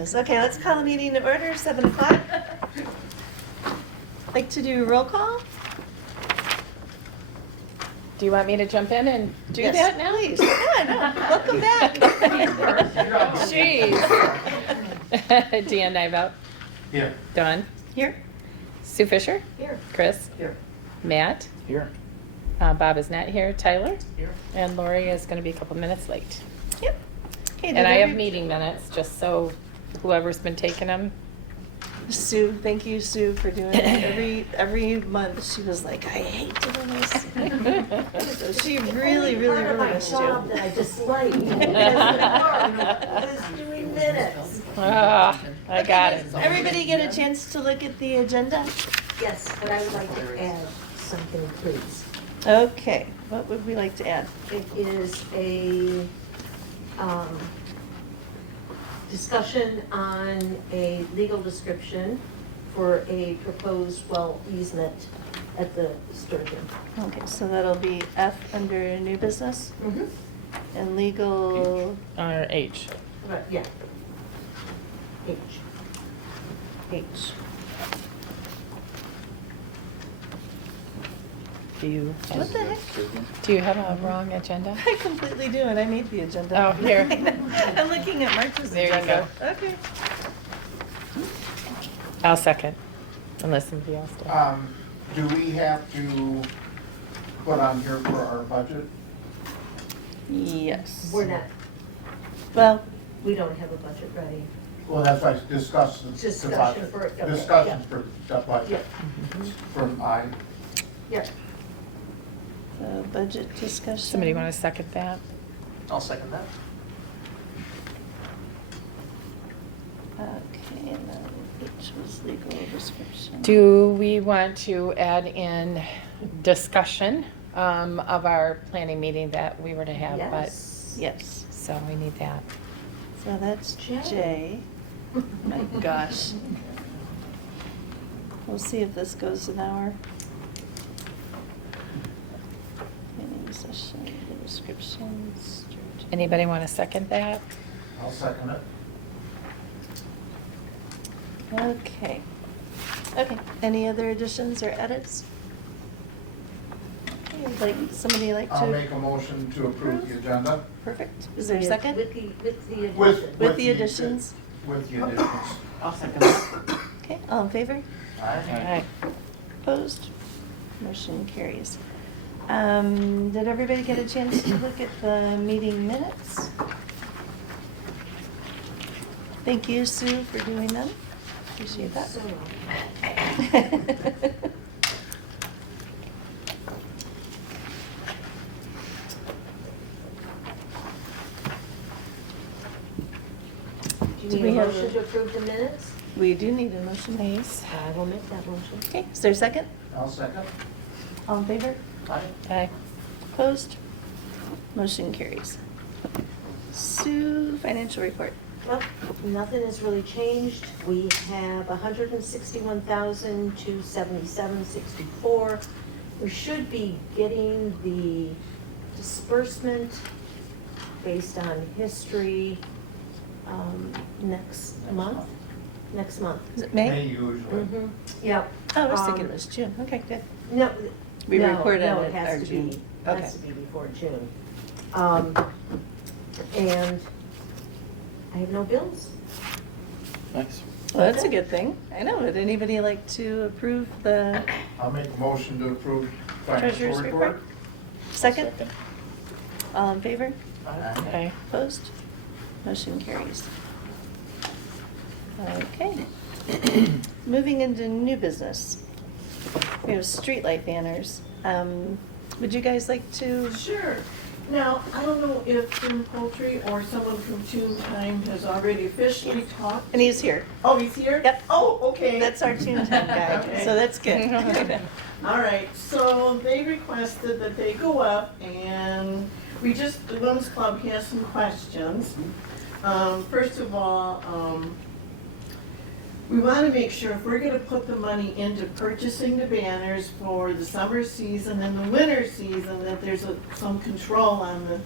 goodness. Okay, let's call the meeting to order, 7 o'clock. Like to do roll call? Do you want me to jump in and do Yes, that now? please. Yeah, no, welcome back. Jeez. Deanne Nivout. Here. Dawn. Here? Sue Fisher. Here. Chris. Here. Matt. Here. Bob is not here. Tyler. Here. And Lori is going to be a couple minutes late. Yep. Okay, And did I have every- meeting minutes, just so whoever's been taking them. Sue, thank you, Sue, for doing it. Every month, she was like, I hate doing this. So she really, really, really missed job you. that I dislike is doing minutes. Ah, I got it. Everybody get a chance to look at the agenda? Yes, but I would like to add something, please. Okay, what would we like to add? It is a discussion on a legal description for a proposed well easement at the Sturgeon. Okay, so that'll be F under new business and legal, Or H. Right, yeah. H. H. Do you? What the heck? Do you have a wrong agenda? I completely do, and I made the agenda. Oh, here. I'm looking at March's There you agenda. Okay. I'll second, unless somebody else does. Do we have to put on here for our budget? Yes. We're not, Well, we don't have a budget ready. Well, that's why I discussed the Discussion budget. for- okay, Discussion yeah. for the budget. From Yep. budget discussion. Somebody want to second that? I'll second that. Okay, and then H was legal description. Do we want to add in discussion of our planning meeting that we were to have? Yes. Yes, So we need that. so that's J. J. My gosh. We'll see if this goes an hour. Planning session, the descriptions. Anybody want to second that? I'll second it. Okay. Okay, any other additions or edits? Okay, would like, somebody like to? I'll make a motion to approve the agenda. Perfect. Is there a second? With the addition. With the additions? With the additions. I'll second that. Okay, all in favor? Aye. Opposed? Motion carries. Did everybody get a chance to look at the meeting minutes? Thank you, Sue, for doing them. Appreciate that. So, do Do you we need a have motion to approve the minutes? We do need a motion, please. I will make that motion. Okay, is there a second? I'll second. All in favor? Aye. Aye. Opposed? Motion carries. Sue, financial report. Well, nothing has really changed. We have 161,277.64. We should be getting the disbursement based on history next month. Next month. Is it May May? usually. Yep. Oh, I was thinking it was June. Okay, good. No. We no, reported no, it it has our to June. be, Okay. has to be before June. And I have no bills. Nice. Well, that's a good thing. I know. Would anybody like to approve the I'll make a motion to approve financial treasurer's report. report? Second? All in favor? Aye. Opposed? Motion carries. Okay. Moving into new business. We have streetlight banners. Would you guys like to? Sure. Now, I don't know if Jim Poultry or someone from TooonTime has already officially talked. And he's here. Oh, he's here? Yep. Oh, okay. That's our TooonTime guy, Okay. so that's good. All right, so they requested that they go up and the Women's Club has some questions. First of all, we want to make sure if we're going to put the money into purchasing the banners for the summer season and the winter season, that there's some control on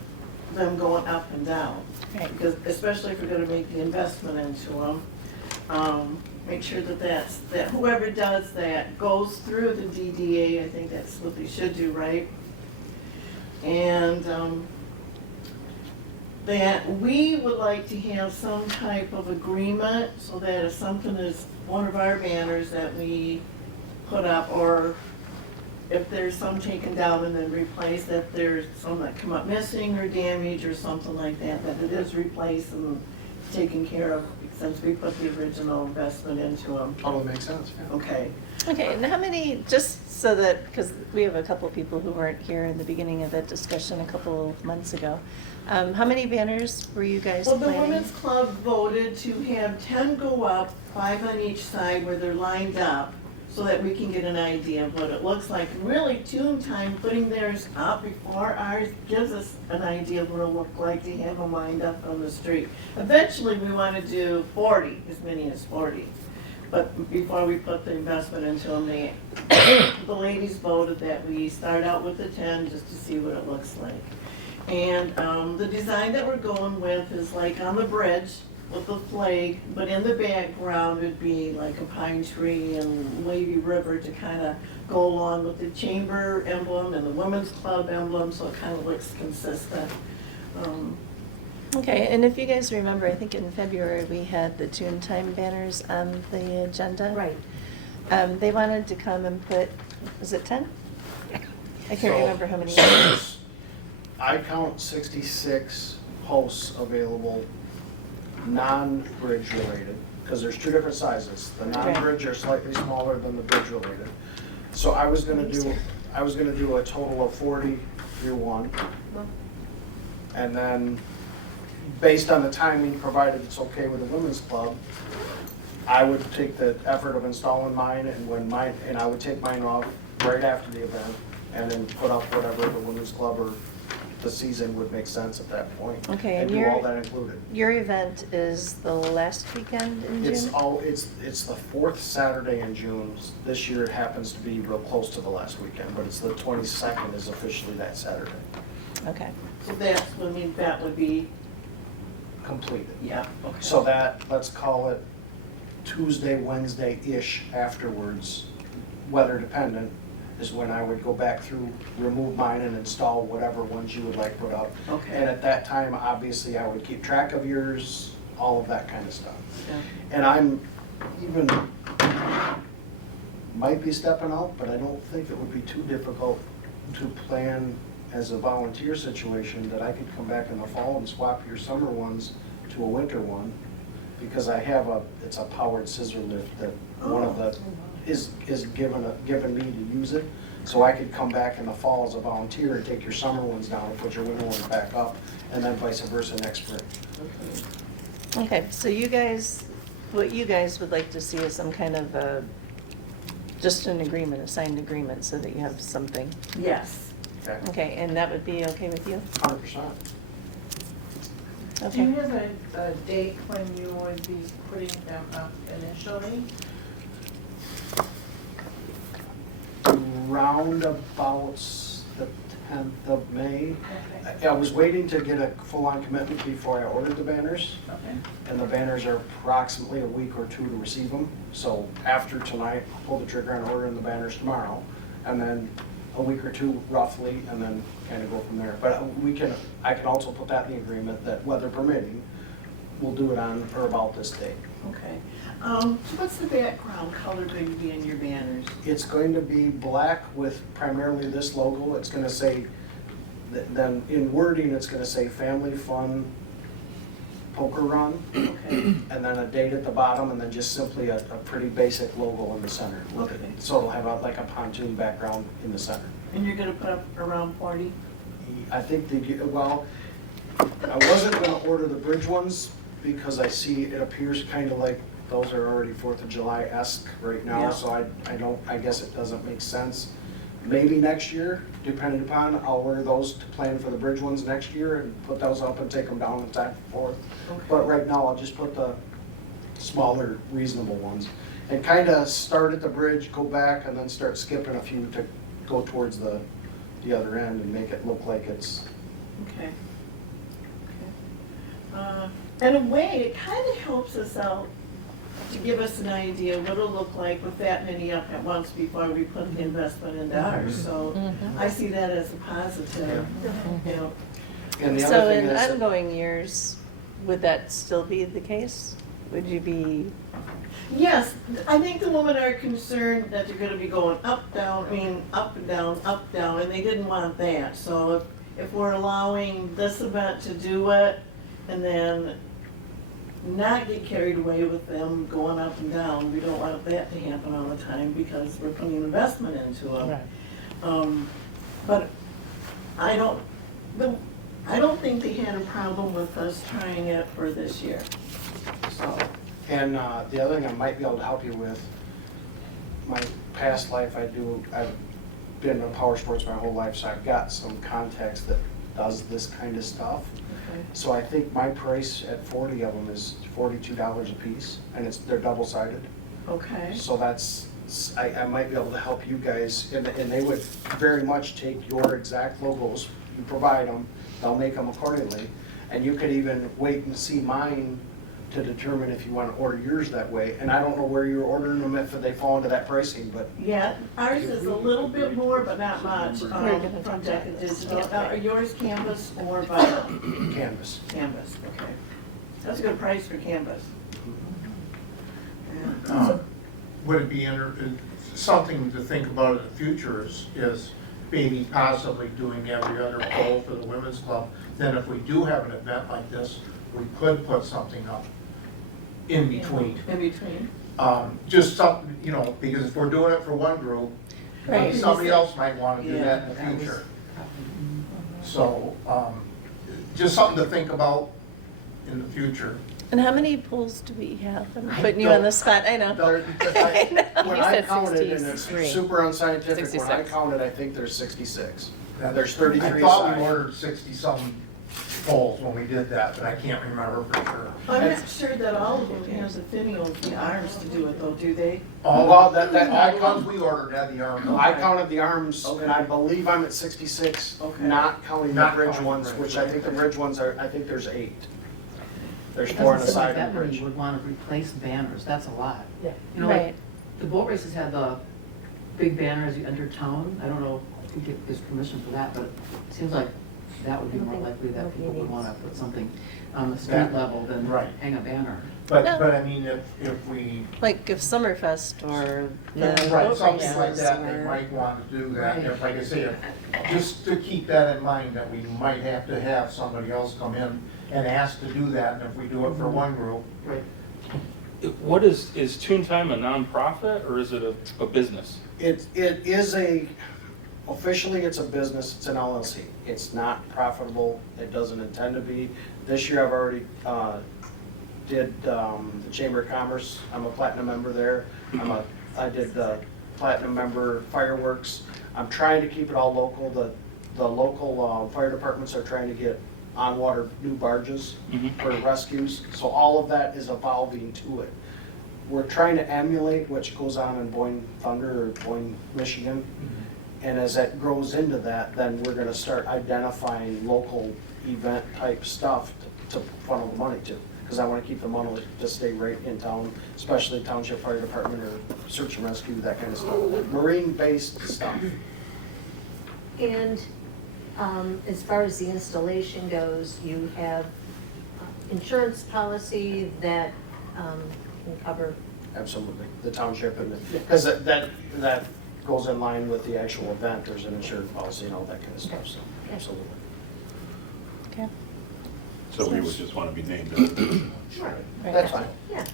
them going up and down. Right. Because especially if we're gonna make the investment into them, make sure that whoever does that goes through the DDA, I think that's what they should do, right? And, that we would like to have some type of agreement so that if something is one of our banners that we put up, or if there's some taken down and then replaced, that there's some that come up missing or damaged or something like that, that it is replaced and taken care of since we put the original investment into them. Totally makes sense, yeah. Okay. Okay, and how many, just so that, because we have a couple of people who weren't here in the beginning of that discussion a couple of months ago. How many banners were you guys Well, the planning? Women's Club voted to have 10 go up, 5 on each side where they're lined up, so that we can get an idea of what it looks like. And really, TooonTime putting theirs up before ours gives us an idea of what it'll look like to have them lined up on the street. Eventually, we want to do 40, as many as 40. But before we put the investment into them, the ladies voted that we start out with the 10 just to see what it looks like. And the design that we're going with is like on the bridge with the flag, but in the background would be like a pine tree and wavy river to kind of go along with the chamber emblem and the women's club emblem, so it kind of looks consistent. Okay, and if you guys remember, I think in February, we had the TooonTime banners on the agenda. Right. They wanted to come and put, was it 10? I can't So- remember how many. so there's- I count 66 posts available, non-bridge related, because there's two different sizes. The non-bridge are slightly smaller than the bridge related. So I was gonna do a total of 40 year one. And then, based on the timing, provided it's okay with the women's club, I would take the effort of installing mine and I would take mine off right after the event and then put up whatever the women's club or the season would make sense at that point. Okay, And and do all your, that included. your event is the last weekend in June? It's the fourth Saturday in June. This year it happens to be real close to the last weekend, but it's the 22nd is officially that Saturday. Okay. So that's when that would be, Completed. yeah, okay. So that, let's call it Tuesday, Wednesday-ish afterwards, weather dependent, is when I would go back through, remove mine and install whatever ones you would like put up. Okay. And at that time, obviously, I would keep track of yours, all of that kind of stuff. Yeah. And I'm even, might be stepping out, but I don't think it would be too difficult to plan as a volunteer situation that I could come back in the fall and swap your summer ones to a winter one. Because I have it's a powered scissor lift that one of the, is given me to use it. So I could come back in the fall as a volunteer and take your summer ones down and put your winter ones back up, and then vice versa next spring. Okay, so you guys, what you guys would like to see is some kind of just an agreement, a signed agreement, so that you have something. Yes. Okay? Okay, and that would be okay with you? 100%. Do you Okay. have a date when you would be putting them up initially? Round about the 10th of May. Okay. I was waiting to get a full-on commitment before I ordered the banners, Okay. and the banners are approximately a week or two to receive them. So after tonight, I'll pull the trigger on ordering the banners tomorrow, and then a week or two roughly, and then kind of go from there. But I can also put that in the agreement that weather permitting, we'll do it on or about this date. Okay. So what's the background color going to be in your banners? It's going to be black with primarily this logo. It's gonna say, then in wording, it's gonna say Family Fun Poker Run, Okay. and then a date at the bottom, and then just simply a pretty basic logo in the center. Okay. So it'll have like a pontoon background in the center. And you're going to put up around 40? I think well, I wasn't gonna order the bridge ones because I see it appears kind of like those are already 4th of July-esque right now, Yeah. so I guess it doesn't make sense. Maybe next year, depending upon, I'll order those to plan for the bridge ones next year and put those up and take them down in time for 4th. Okay. But right now, I'll just put the smaller, reasonable ones. And kind of start at the bridge, go back, and then start skipping a few to go towards the other end and make it look like it's Okay. In a way, it kind of helps us out to give us an idea what it'll look like with that many up at once before we put the investment into ours. So I see that as a positive, you know. And the So other thing in is, that- ongoing years, would that still be the case? Would you be, Yes, I think the women are concerned that they're gonna be going up, down, I mean, up and down, and they didn't want that. So if we're allowing this event to do it, and then not get carried away with them going up and down, we don't want that to happen all the time, because we're putting investment into them. Right. But I don't think they had a problem with us trying it for this year, so. and the other thing I might be able to help you with, my past life, I've been in power sports my whole life, so I've got some contacts that does this kind of stuff. Okay. So I think my price at 40 of them is $42 a piece, and they're double-sided. Okay, So I might be able to help you guys, and they would very much take your exact logos, you provide them, they'll make them accordingly, and you could even wait and see mine to determine if you want to order yours that way. And I don't know where you're ordering them, if they fall into that pricing, but yeah, ours is a little bit more, but not much, We're gonna from talk Deca about this. Digital. Are yours canvas or vinyl? canvas. Canvas, okay. That's a good price for canvas. Yeah. Would it be something to think about in the future is maybe possibly doing every other pole for the women's club? Then if we do have an event like this, we could put something up in between. In between? Just something, because if we're doing it for one group, maybe Right. somebody else might want to do Yeah, that in that the was future. So, just something to think about in the future. and how many pools do we have? I'm I putting you on don't- the spot, I know. When You I said counted, and it's 63. super unscientific, when I 66. counted, I think there's 66. There's 33 I thought aside. we ordered 60-some poles when we did that, but I can't remember for sure. I'm not sure that all of them have the finials, the arms to do it though, do they? All Well, all I the ones we ordered had the arm. I counted the arms, and I believe I'm at 66, Okay. not counting the Not bridge counting ones, the which bridge. I think the bridge ones are, I think there's 8. There's It 4 on the doesn't seem side like of that the many bridge. would want to replace banners, that's a lot. Yeah. You know, like, Right. the boat races had the big banner as you enter town, I don't know who gives permission for that, but it seems like that would be I don't more think likely that nobody people would needs- want to put something on the street That- level than right. hang a banner. But, No. but I mean, if we, Like if Summerfest or the right, boat something like races that, they or. might want to do that. Right. If, like I say, just to keep that in mind, that we might have to have somebody else come in and ask to do that, and if we do it for one group, Right. What is TooonTime a nonprofit or is it a business? It is officially it's a business, it's an LLC. It's not profitable, it doesn't intend to be. This year I've already did the Chamber of Commerce, I'm a platinum member there. I did the platinum member fireworks. I'm trying to keep it all local. The local fire departments are trying to get on-water new barges for rescues. So all of that is evolving to it. We're trying to emulate what goes on in Boyne Thunder or Boyne, Michigan. And as that grows into that, then we're gonna start identifying local event type stuff to funnel the money to. Because I wanna keep the money to stay right in town, especially Township Fire Department or search and rescue, that kind of stuff. Marine-based stuff. And as far as the installation goes, you have insurance policy that can cover. Absolutely, the township and, because that goes in line with the actual event, there's an insurance policy and all that kind of stuff, so, absolutely. Okay. So we would just want to be named as Sure. That's fine. Yeah.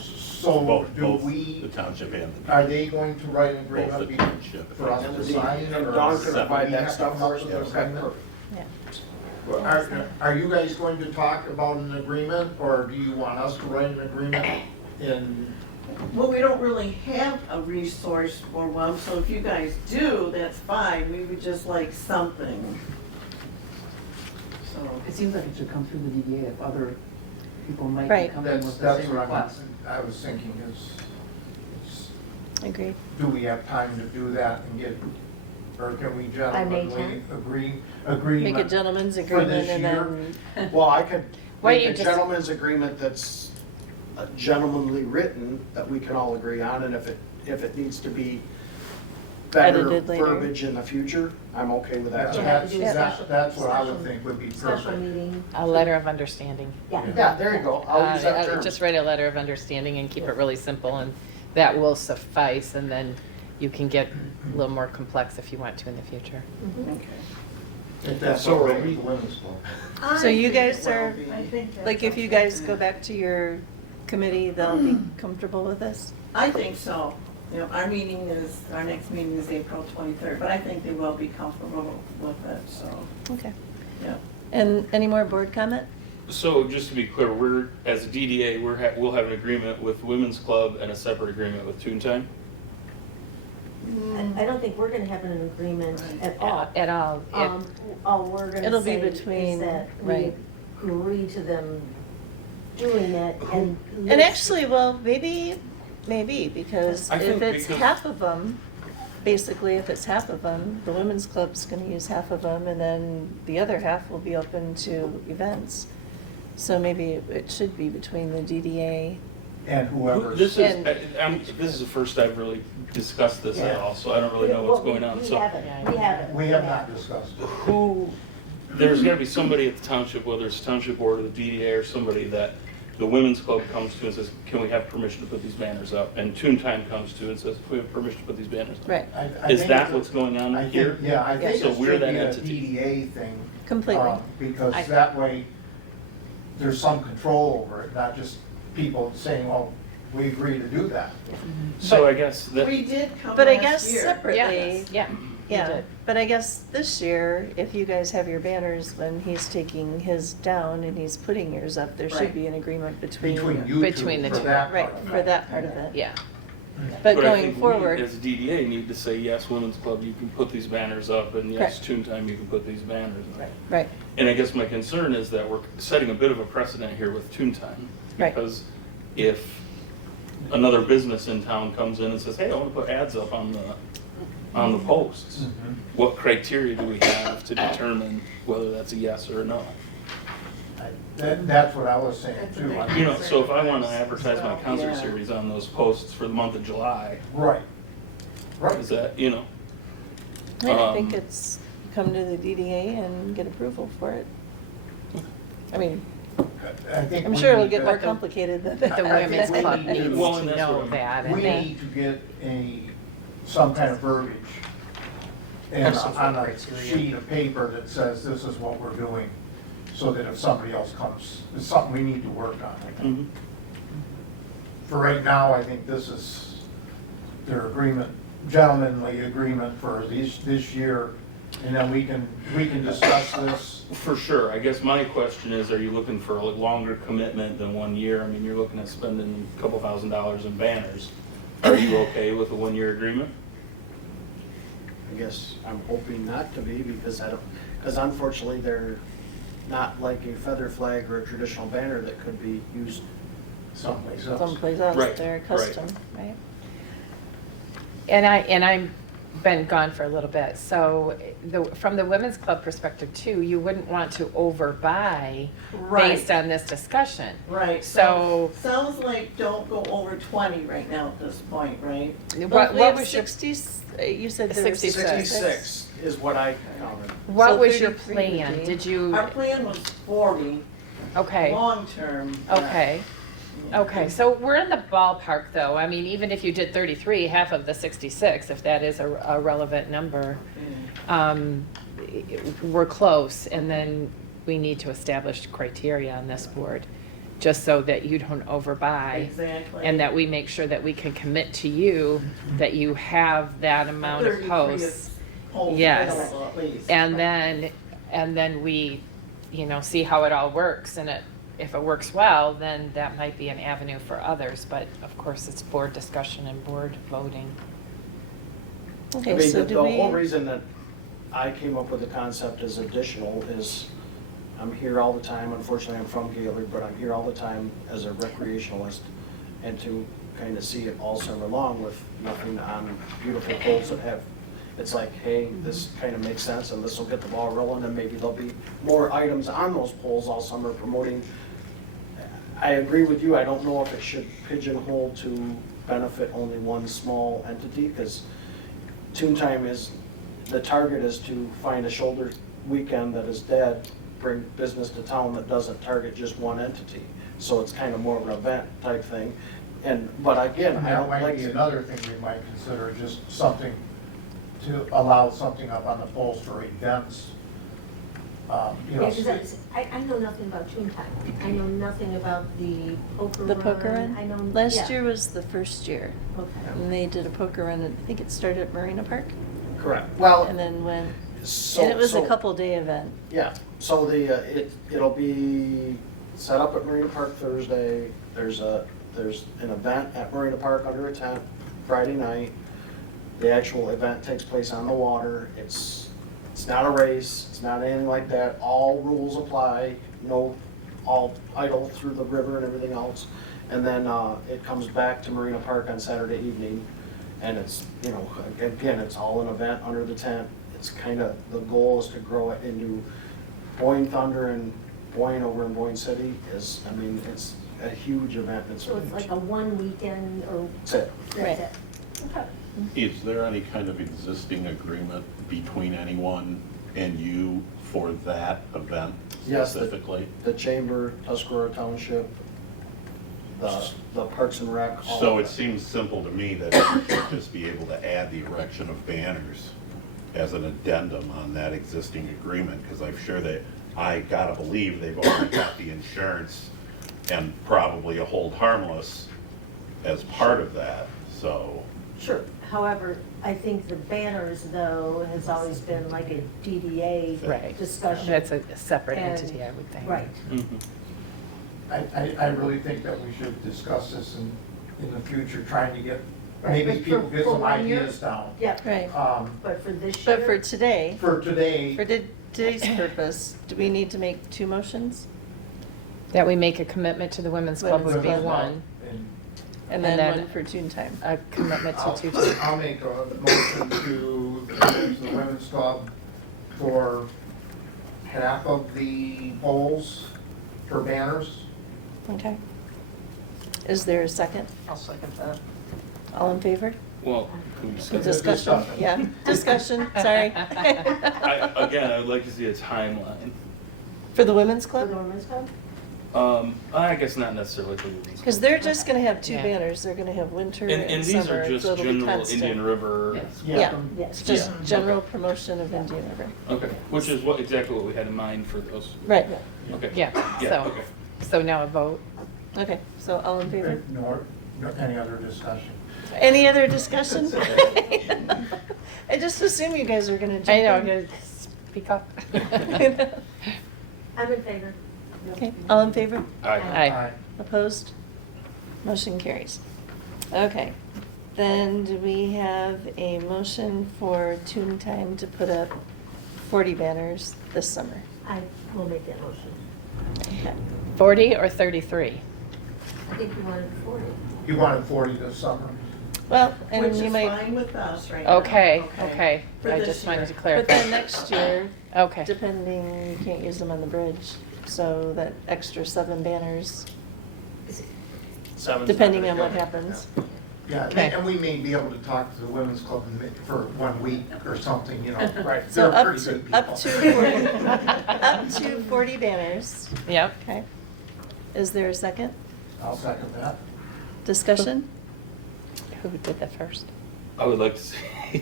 so both, do both the we, township and the. are they going to write an Both the agreement township. for us to sign? And or Dawn can do provide we that have to stuff come up for us. with an Okay, agreement? perfect. Are you guys going to talk about an agreement, or do you want us to write an agreement in? Well, we don't really have a resource for one, so if you guys do, that's fine, we would just like something. So, It seems like it should come through the DDA if other people might be Right. coming with the That's same what request. I was thinking Agreed. do we have time to do that and get, or can we By May gentlemanly agree? Make a gentleman's For agreement this and year? then, Well, I could, Why don't make you a just- gentleman's agreement that's gentlemanly written that we can all agree on, and if it needs to be better Edited later. verbiage in the future, I'm okay with that. You have to do a That's special- what I would special- think would be Special perfect. meeting. A letter of understanding. Yeah. Yeah, there you go, I'll use that term. Just write a letter of understanding and keep it really simple, and that will suffice, and then you can get a little more complex if you want to in the future. Mhm. If that's So all are right we- with the women's club. So you I think guys it will are, be. I think that's like, if you okay. guys go back to your committee, they'll be comfortable with this? I think so. You know, our next meeting is April 23rd, but I think they will be comfortable with it, so, Okay. yeah. And any more board comment? So just to be clear, we're, as a DDA, we'll have an agreement with Women's Club and a separate agreement with TooonTime? I don't think we're gonna have an agreement at all. At all. All we're gonna It'll be say between- is that we right. agree to them doing it and. And actually, well, maybe, because I if think it's because- half of them, basically, if it's half of them, the women's club's gonna use half of them, and then the other half will be open to events. So maybe it should be between the DDA. And whoever's. This is, And- this is the first I've really discussed this at Yeah. all, so I don't really know what's going on. We So haven't. We have not discussed it. who, there's gotta be somebody at the township, whether it's township board or the DDA or somebody that the women's club comes to and says, can we have permission to put these banners up? And TooonTime comes to and says, we have permission to put these banners up. Right, Is that what's going on here? Yeah, I think So it we're should that be a entity. DDA thing. completely. Because I- that way, there's some control over it, not just people saying, well, we agree to do that. So I guess that, We did come But I last guess year. separately, Yeah. yeah, but I guess this year, if you guys have your banners, when he's taking his down and he's putting yours up, there should Right. be an agreement between, Between you two Between the for two. that right, part of it. for that part of it. Yeah. But I going think we, forward, as a DDA, need to say, yes, women's club, you can put these banners up, and yes, TooonTime, you can put these banners up. right, And I guess my concern is that we're setting a bit of a precedent here with TooonTime. Right. Because if another business in town comes in and says, hey, I want to put ads up on the posts, Mhm. what criteria do we have to determine whether that's a yes or a no? That's what I was saying That's a too. big- I You mean, know, so if I want to advertise my concert Yeah. series on those posts for the month of July, Right. Right. is that, you know? I think Um, it's come to the DDA and get approval for it. I mean, I think I'm we sure it'll need get to- more complicated than that. The I think women's we club need to- needs Well, to and that's know what I'm- that, and We they, need to get some kind of verbiage and Some on a criteria. sheet of paper that says this is what we're doing, so that if somebody else comes, it's something we need to work on, I think. Mhm. For right now, I think this is their agreement, gentlemanly agreement for this year, and then we can discuss this. For sure. I guess my question is, are you looking for a longer commitment than 1 year? I mean, you're looking at spending a couple $1,000s in banners. Are you okay with a 1-year agreement? I guess I'm hoping not to be, because because unfortunately, they're not like a feather flag or a traditional banner that could be used. Someplace else. Someplace else, Right, they're right. custom, right? and I'm been gone for a little bit, so from the women's club perspective too, you wouldn't want to overbuy Right. based on this discussion. Right, So- so, sounds like don't go over 20 right now at this point, right? What was your, 60, you said there were 66. 66 is what I counted. what So was your 33 plan? would be- Did you, Our plan was 40, okay, long-term. okay. Okay, so we're in the ballpark though. I mean, even if you did 33, half of the 66, if that is a relevant number, we're close. And then we need to establish criteria on this board, just so that you don't overbuy. Exactly. And that we make sure that we can commit to you that you have that amount of 33 posts. posts Yes. available at least. And then we, see how it all works, and if it works well, then that might be an avenue for others, but of course, it's board discussion and board voting. I Okay, mean, so the do whole we, reason that I came up with the concept as additional is I'm here all the time. Unfortunately, I'm from Gaylord, but I'm here all the time as a recreationalist, and to kind of see it all summer long with nothing on beautiful poles that have, it's like, hey, this kind of makes sense, and this will get the ball rolling, and maybe there'll be more items on those poles all summer promoting I agree with you, I don't know if it should pigeonhole to benefit only one small entity, because TooonTime is, the target is to find a shoulder weekend that is dead, bring business to town that doesn't target just one entity. So it's kind of more of an event type thing. But again, And I that don't might like. be another thing we might consider, just something to allow something up on the poles for events. You know, Yeah, 'cause I know nothing about TooonTime. I know nothing about the poker run. The poker run? I know, Last yeah. year was the first year, Okay. and they did a poker run, I think it started at Marina Park, Correct. Well, and then went, so. and it was a so- couple day event. Yeah, so it'll be set up at Marina Park Thursday. There's an event at Marina Park under a tent Friday night. The actual event takes place on the water. It's not a race, it's not anything like that. All rules apply, no, all idle through the river and everything else. And then it comes back to Marina Park on Saturday evening. And it's, you know, again, it's all an event under the tent. It's kind of, the goal is to grow it into Boyne Thunder and Boyne over in Boyne City is, I mean, it's a huge event. So it's like a one weekend or That's it. that's it. Okay. Is there any kind of existing agreement between anyone and you for that event Yes, specifically? The Chamber, Tuscarora Township, the Parks and Rec. all So of it seems simple to me that you should just be able to add the erection of banners as an addendum on that existing agreement, because I'm sure that, I gotta believe they've already got the insurance and probably a hold harmless as part of that, so. Sure. However, I think the banners though has always been like a DDA Right. discussion. That's a separate And- entity, I would think. Right. I really think that we should discuss this in the future, trying to get, Right, maybe but people for- get for some 1 year? ideas down. Yeah, Right. but for this year. But for today, For today, for today's purpose, do we need to make 2 motions? That we make a commitment to the women's club would be Women's club. one, and And And then then- one for TooonTime. a commitment to I'll 2. I'll make a motion to the women's club for half of the poles for banners. Okay. Is there a second? I'll second that. All in favor? Well, can we just- Discussion? Yeah, discussion, sorry. again, I would like to see a timeline. For the women's For club? the women's club? I guess not necessarily for the women's. Because they're just gonna have 2 Yeah. banners, they're gonna have winter And and these summer, are so just it'll be general constant. Indian River. Yes. Yeah, Yes. it's just Yeah. general promotion of Indian River. Okay, which is exactly what we had in mind for those. Right, Okay. Yeah, Yeah, so, okay. so now a vote. okay, so all in favor? Nor any other discussion. Any other discussion? I just assume you guys are gonna jump I know, in. I'm gonna speak up. I'm in favor. Okay, all in favor? Aye. Aye. Opposed? Motion carries. Okay, then do we have a motion for TooonTime to put up 40 banners this summer? I will make that motion. Okay. 40 or 33? I think you wanted 40. You wanted 40 this summer. Well, and Which you is might, fine with us right now. Okay, okay. For I this just wanted year. to but clarify. then next year, Okay, depending, you can't use them on the bridge, so that extra 7 banners, Seven's depending not on gonna what go. happens. Yeah, Okay. and we may be able to talk to the women's club for 1 week or something, you know. Right. So They're up pretty to, good up people. to 40, up to 40 banners, yep. okay? Is there a second? I'll second that. Discussion? Who did the first? I would like to see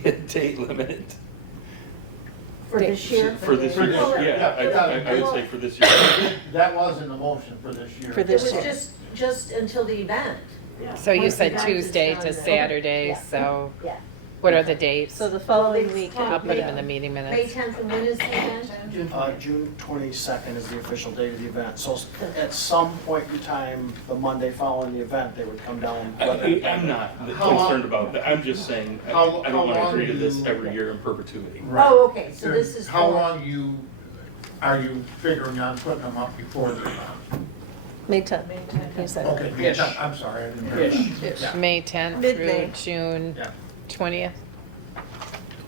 a date limit. For this year? For this year, For this year, yeah, yeah. I would say for this year. That was in the motion for this year. For It this was year. just until the event. So you Once the said event is Tuesday done, to then- Saturday, Yeah. so Yeah. what are the dates? So the following Well, week. it's- I'll put them in the meeting May minutes. 10th, and when is the event? June 22nd is the official date of the event. So at some point in time, the Monday following the event, they would come down. I'm not How long- concerned about that, I'm just saying, I How don't want long to agree to do this you- every year in perpetuity. Right. Oh, okay, so this is. How for- long are you figuring on putting them up before the event? May 10th, May 10th. he said. Okay, Ish. I'm sorry, I didn't hear Ish. that. Yeah. May 10th Mid-May. through June Yeah. 20th?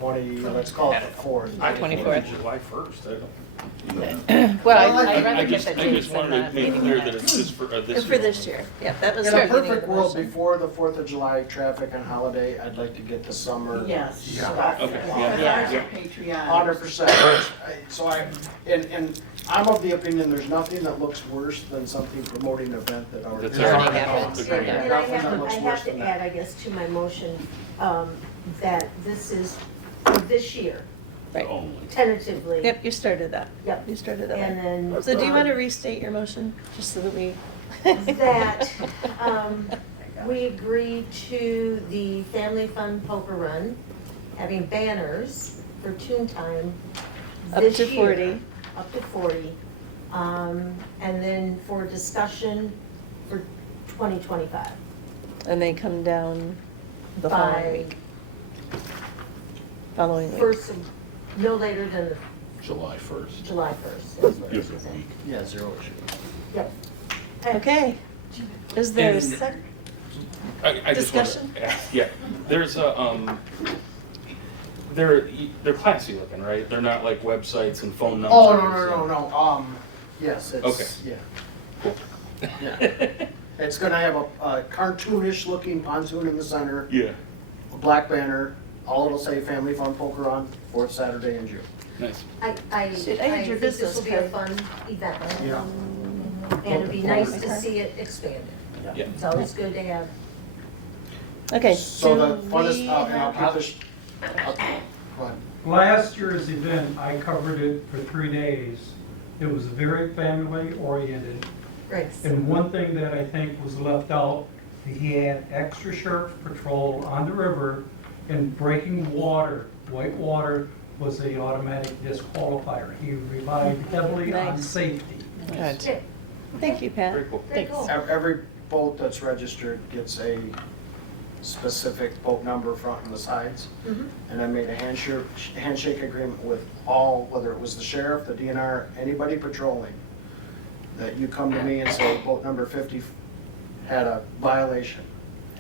let's call it the 4th. I 24th. July 1st, I don't. Well, I'd rather get the I dates just than wanted to not make meeting clear that. that it's just for this year. For this year, yeah, that was In the a beginning of perfect the world, motion. before the 4th of July traffic and holiday, I'd like to get the summer. Yes. stuff. Okay, Because yeah, ours yeah. are patriotic. 100%. So and I'm of the opinion there's nothing that looks worse than something promoting an event that already. That's already happened. happened. Agreed. Yeah, And I nothing that have, looks I worse have to than add, that. I guess, to my motion, that this is for this year, Right. Only. tentatively. Yep, you started that. Yep. You started that. And way. then. So do you want to restate your motion, just so that we? That, we agreed to the Family Fun Poker Run, having banners for TooonTime Up this to year. 40. Up to 40. And then for discussion for 2025. And they come down the By following week. Following week. First, no later than the July 1st. July 1st. That's what Gives it it said. a week. Yeah, 0 issue. Yep. Okay. Is there a And- sec? I just want Discussion? to ask, yeah, there's a, they're classy looking, right? They're not like websites and phone numbers. Oh, no. Yes, it's, Okay. yeah. Cool. Yeah. It's gonna have a cartoonish looking pontoon in the center, Yeah, a black banner, all it'll say Family Fun Poker on, 4th Saturday in June. nice. I Shit, I had your think this business will be a card. fun event. Yeah. And it'd be nice to see it expanded. Yeah. It's always good to have. Okay. So the do fun is, we and I'll have- keep this, go ahead. Last year's event, I covered it for 3 days. It was very family oriented. Right. And one thing that I think was left out, he had extra sheriff patrol on the river, and breaking water, white water, was a automatic disqualifier. He relied heavily on Nice. safety. Good. Yeah, Thank you, Pat. Very cool. very Thanks. cool. Every boat that's registered gets a specific boat number front and the sides. Mhm. And I made a handshake agreement with all, whether it was the sheriff, the DNR, anybody patrolling, that you come to me and say, boat number 50 had a violation.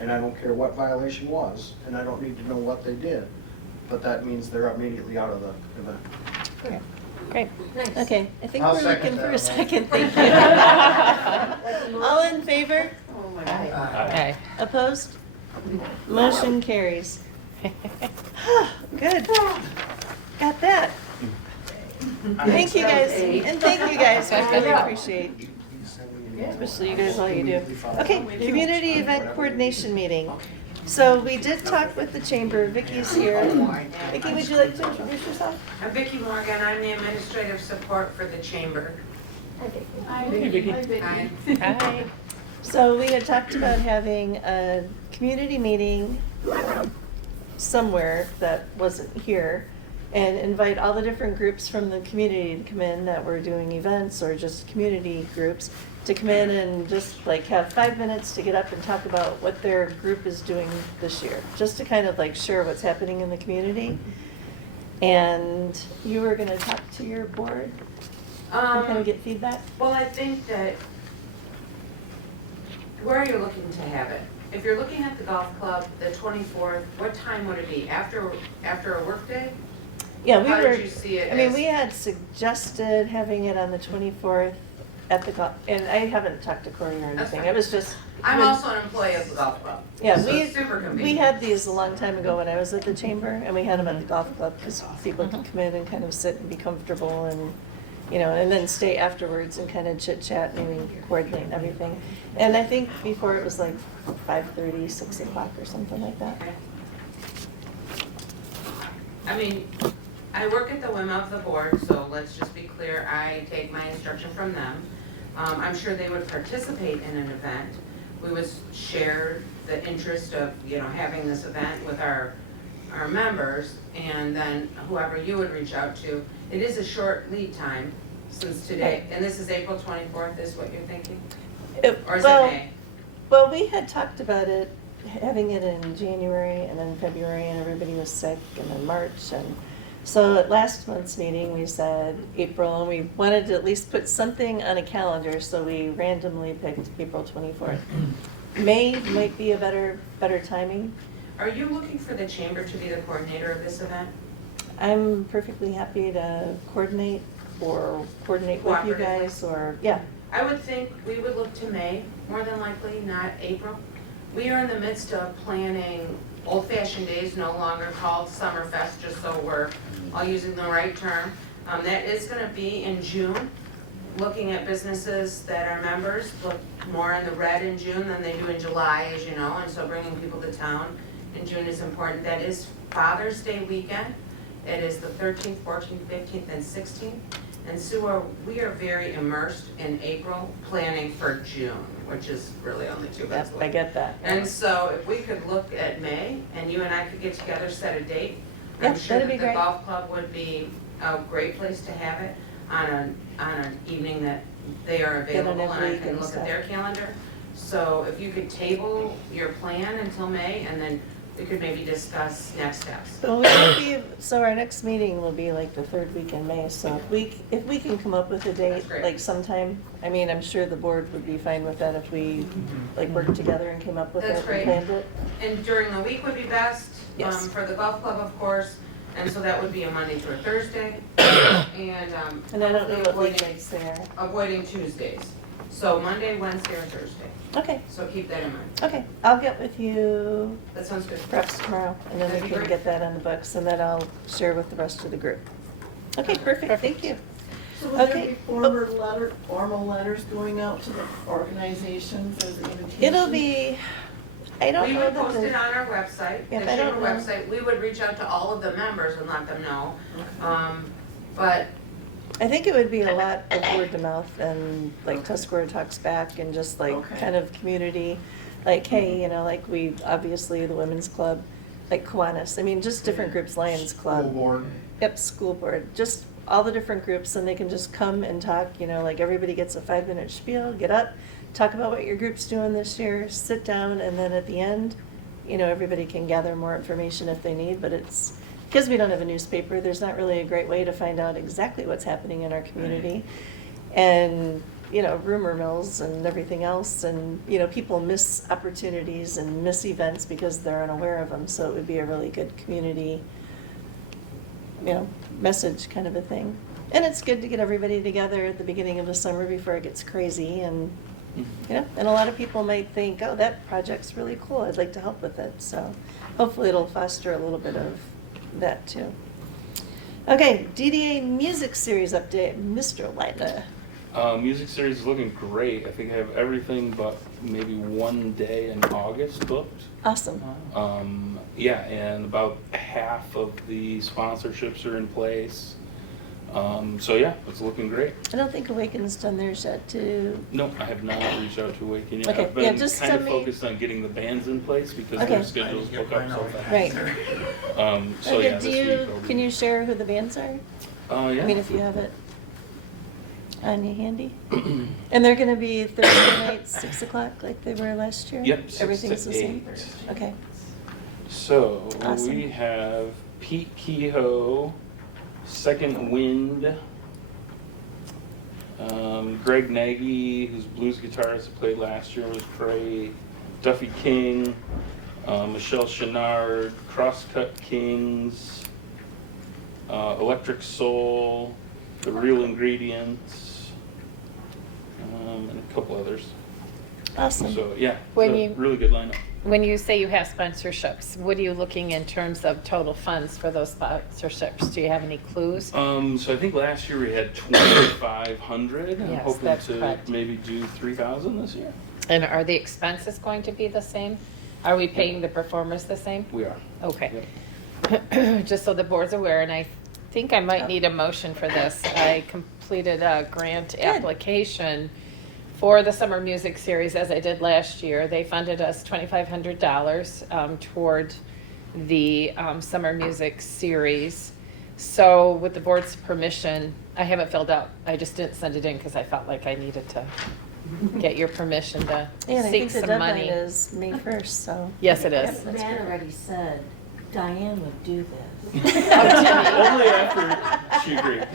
And I don't care what violation was, and I don't need to know what they did, but that means they're immediately out of the event. Okay, great. Nice. Okay, I think I'll we're second looking for a that second. Thank you. All in favor? Oh, my Aye. God. Okay. Opposed? Motion carries. Good. Got that. Thank you guys, and thank you guys, we really appreciate, especially you guys, all you do. Okay, community event coordination meeting. So we did talk with the chamber, Vicky's here. Vicky, would you like to introduce yourself? I'm Vicki Morgan, I'm the administrative support for the chamber. Hey, Vicky. Hi. Hi. So we had talked about having a community meeting somewhere that wasn't here, and invite all the different groups from the community to come in that were doing events or just community groups to come in and just like have 5 minutes to get up and talk about what their group is doing this year, just to kind of like share what's happening in the community. And you were gonna talk to your board and kind of get feedback? Well, I think that, where are you looking to have it? If you're looking at the golf club, the 24th, what time would it be? After a workday? Yeah, we How were, did you see it I mean, as- we had suggested having it on the 24th at the golf, and I haven't talked to Corey or That's anything, fine. it was just. I'm when- also an employee of the golf club. Yeah, so we, it's super we convenient. had these a long time ago when I was at the chamber, and we had them at the golf club, because people could come in and kind of sit and be comfortable and, you know, and then stay afterwards and kind of chit chat and maybe coordinate and everything. And I think before it was like 5:30, 6 o'clock or something like that. Okay. I mean, I work at the whim of the board, so let's just be clear, I take my instruction from them. I'm sure they would participate in an event. We would share the interest of, you know, having this event with our members, and then whoever you would reach out to. It is a short lead time since today, and this is April 24th is what you're thinking? Or is it Well, May? Well, we had talked about it, having it in January and then February, and everybody was sick, and then March, and so at last month's meeting, we said April, and we wanted to at least put something on a calendar, so we randomly picked April 24th. May might be a better timing. Are you looking for the chamber to be the coordinator of this event? I'm perfectly happy to coordinate with you Cooperatively. guys, or, yeah. I would think we would look to May, more than likely, not April. We are in the midst of planning Old Fashioned Days, no longer called Summerfest, just so we're all using the right term. That is gonna be in June. Looking at businesses that are members, look more in the red in June than they do in July, as you know, and so bringing people to town in June is important. That is Father's Day weekend. It is the 13th, 14th, 15th, and 16th. And Sue, we are very immersed in April, planning for June, which is really only 2 months Yep, away. I get that. And so if we could look at May, and you and I could get together, set a date, Yeah, I'm sure that'd that be the great. golf club would be a great place to have it on an evening that they are Get on available, and every I week can and look stuff. at their calendar. So if you could table your plan until May, and then we could maybe discuss next steps. So we could be, so our next meeting will be like the 3rd week in May, so if we can come up with a date, That's great. like sometime, I mean, I'm sure the board would be fine with that if we like worked together and came up with it That's and great. planned it. And during the week would be best, Yes. for the golf club, of course, and so that would be a Monday through a Thursday. And, And I don't know what hopefully weekends they are. avoiding Tuesdays. So Monday, Wednesday, or Thursday. Okay, So keep that in mind. okay, I'll get with you That sounds good. perhaps tomorrow, and then That'd we be can great. get that on the books, and then I'll share with the rest of the group. Okay, perfect, thank you. So will there Okay. be formal letters going out to the organizations as an invitation? It'll be, I don't We know would that post it the, on our website, the Yep, I don't Chamber know. website. We would reach out to all of the members and let them know. But I think it would be a lot of word to mouth, and like Tuscarora talks back, and just like Okay. kind of community, like, hey, you know, like we, obviously the women's club, like Kiwanis, I mean, just different groups, Lions Club. School board. Yep, school board, just all the different groups, and they can just come and talk, you know, like everybody gets a 5-minute spiel, get up, talk about what your group's doing this year, sit down, and then at the end, you know, everybody can gather more information if they need, but it's, because we don't have a newspaper, there's not really a great way to find out exactly what's happening in our community. And, you know, rumor mills and everything else, and, you know, people miss opportunities and miss events because they're unaware of them, so it would be a really good community, you know, message kind of a thing. And it's good to get everybody together at the beginning of the summer before it gets crazy, and, you know, and a lot of people might think, oh, that project's really cool, I'd like to help with it, so hopefully it'll foster a little bit of that too. Okay, DDA Music Series update, Mr. Leitner. Music series is looking great. I think I have everything but maybe one day in August booked. Awesome. Yeah, and about half of the sponsorships are in place. So yeah, it's looking great. I don't think Awaken's done theirs yet, too. No, I have not reached out to Awaken yet. Okay, I've yeah, been just kind of send me- focused on getting the bands in place because Okay. their schedules book up so fast. Right. So Okay, yeah, do this you, week I'll be- can you share who the bands are? Yeah. I mean, if you have it on you handy. And they're gonna be Thursday nights, 6 o'clock, like they were last year? Yep, 6 to Everything's the same? 8. Okay, So Awesome. we have Pete Kehoe, Second Wind, Greg Nagy, who's blues guitarist that played last year, was great. Duffy King, Michelle Chenard, Crosscut Kings, Electric Soul, The Real Ingredients, and a couple others. awesome. So yeah, When it's a you- really good lineup. When you say you have sponsorships, what are you looking in terms of total funds for those sponsorships? Do you have any clues? So I think last year we had 2,500. I'm Yes, hoping that's to correct. maybe do 3,000 this year. And are the expenses going to be the same? Are we paying the performers the same? We are. Okay. Yep. Just so the board's aware, and I think I might need a motion for this. I completed a grant application for the summer music series as I did last year. They funded us $2,500 toward the summer music series. So with the board's permission, I haven't filled out, I just didn't send it in because I felt like I needed to get your permission to And I seek think the some deadline money. is May 1st, so. Yes, it is. Yep, that's Matt great. already said Diane would do this. Only after she agreed.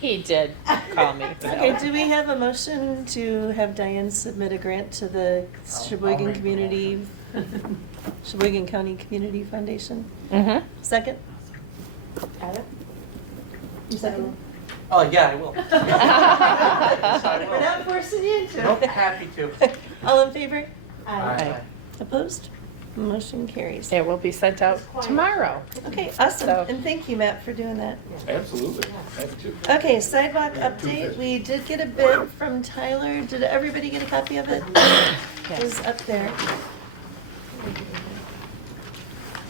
He did. call me. so. Okay, do we have a motion to have Diane submit a grant to the Sheboygan make the Community, Sheboygan County Community Foundation? Mhm. Second? Adam? You second? Oh, yeah, I will. Yes, I We're will. not forcing you into Nope, it. happy to. All in favor? Aye. Opposed? Motion carries. It will be sent out tomorrow. Okay, awesome. So- And thank you, Matt, for doing that. Absolutely. Happy to. Okay, sidewalk update. We did get a bid from Tyler. Did everybody get a copy of it? It was up there.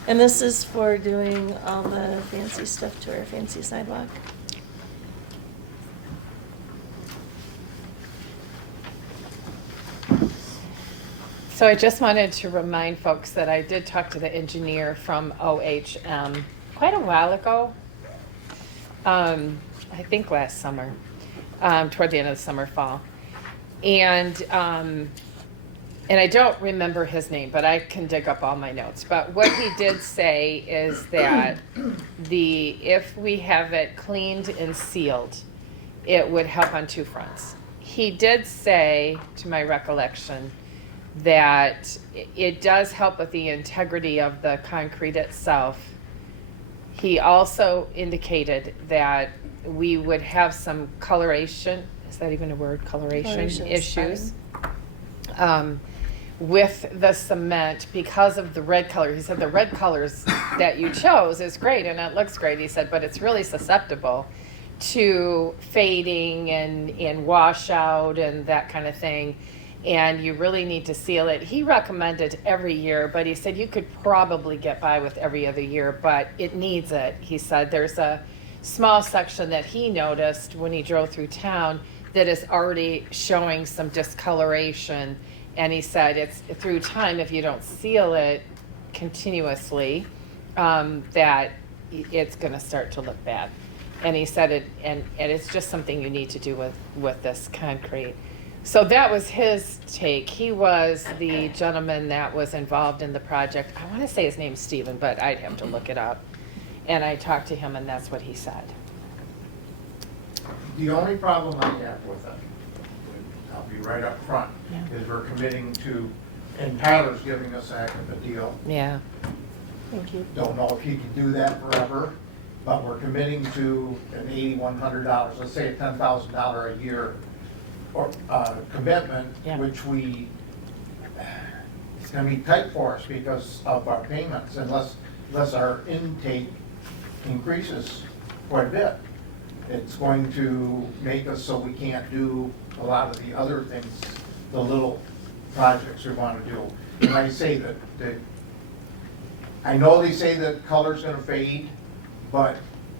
And this is for doing all the fancy stuff to our fancy sidewalk. So I just wanted to remind folks that I did talk to the engineer from OHM quite a while ago. I think last summer, toward the end of the summer, fall. And I don't remember his name, but I can dig up all my notes. But what he did say is that if we have it cleaned and sealed, it would help on two fronts. He did say, to my recollection, that it does help with the integrity of the concrete itself. He also indicated that we would have some coloration, is that even a word, coloration issues, with the cement because of the red color. He said the red colors that you chose is great and it looks great, he said, but it's really susceptible to fading and washout and that kind of thing. And you really need to seal it. He recommended every year, but he said you could probably get by with every other year, but it needs it. He said there's a small section that he noticed when he drove through town that is already showing some discoloration. And he said it's through time, if you don't seal it continuously, that it's gonna start to look bad. And he said it, and it's just something you need to do with this concrete. So that was his take. He was the gentleman that was involved in the project. I want to say his name's Stephen, but I'd have to look it up. And I talked to him, and that's what he said. The only problem I have with it, I'll be right up front, Yeah. is we're committing to, and Tyler's giving us a heck of a deal. Yeah. Thank you. Don't know if he can do that forever, but we're committing to an $8,100, let's say a $10,000 a year or commitment, Yeah. which it's gonna be tight for us because of our payments unless our intake increases quite a bit. It's going to make us so we can't do a lot of the other things, the little projects we wanna do. And I say that I know they say that color's gonna fade, but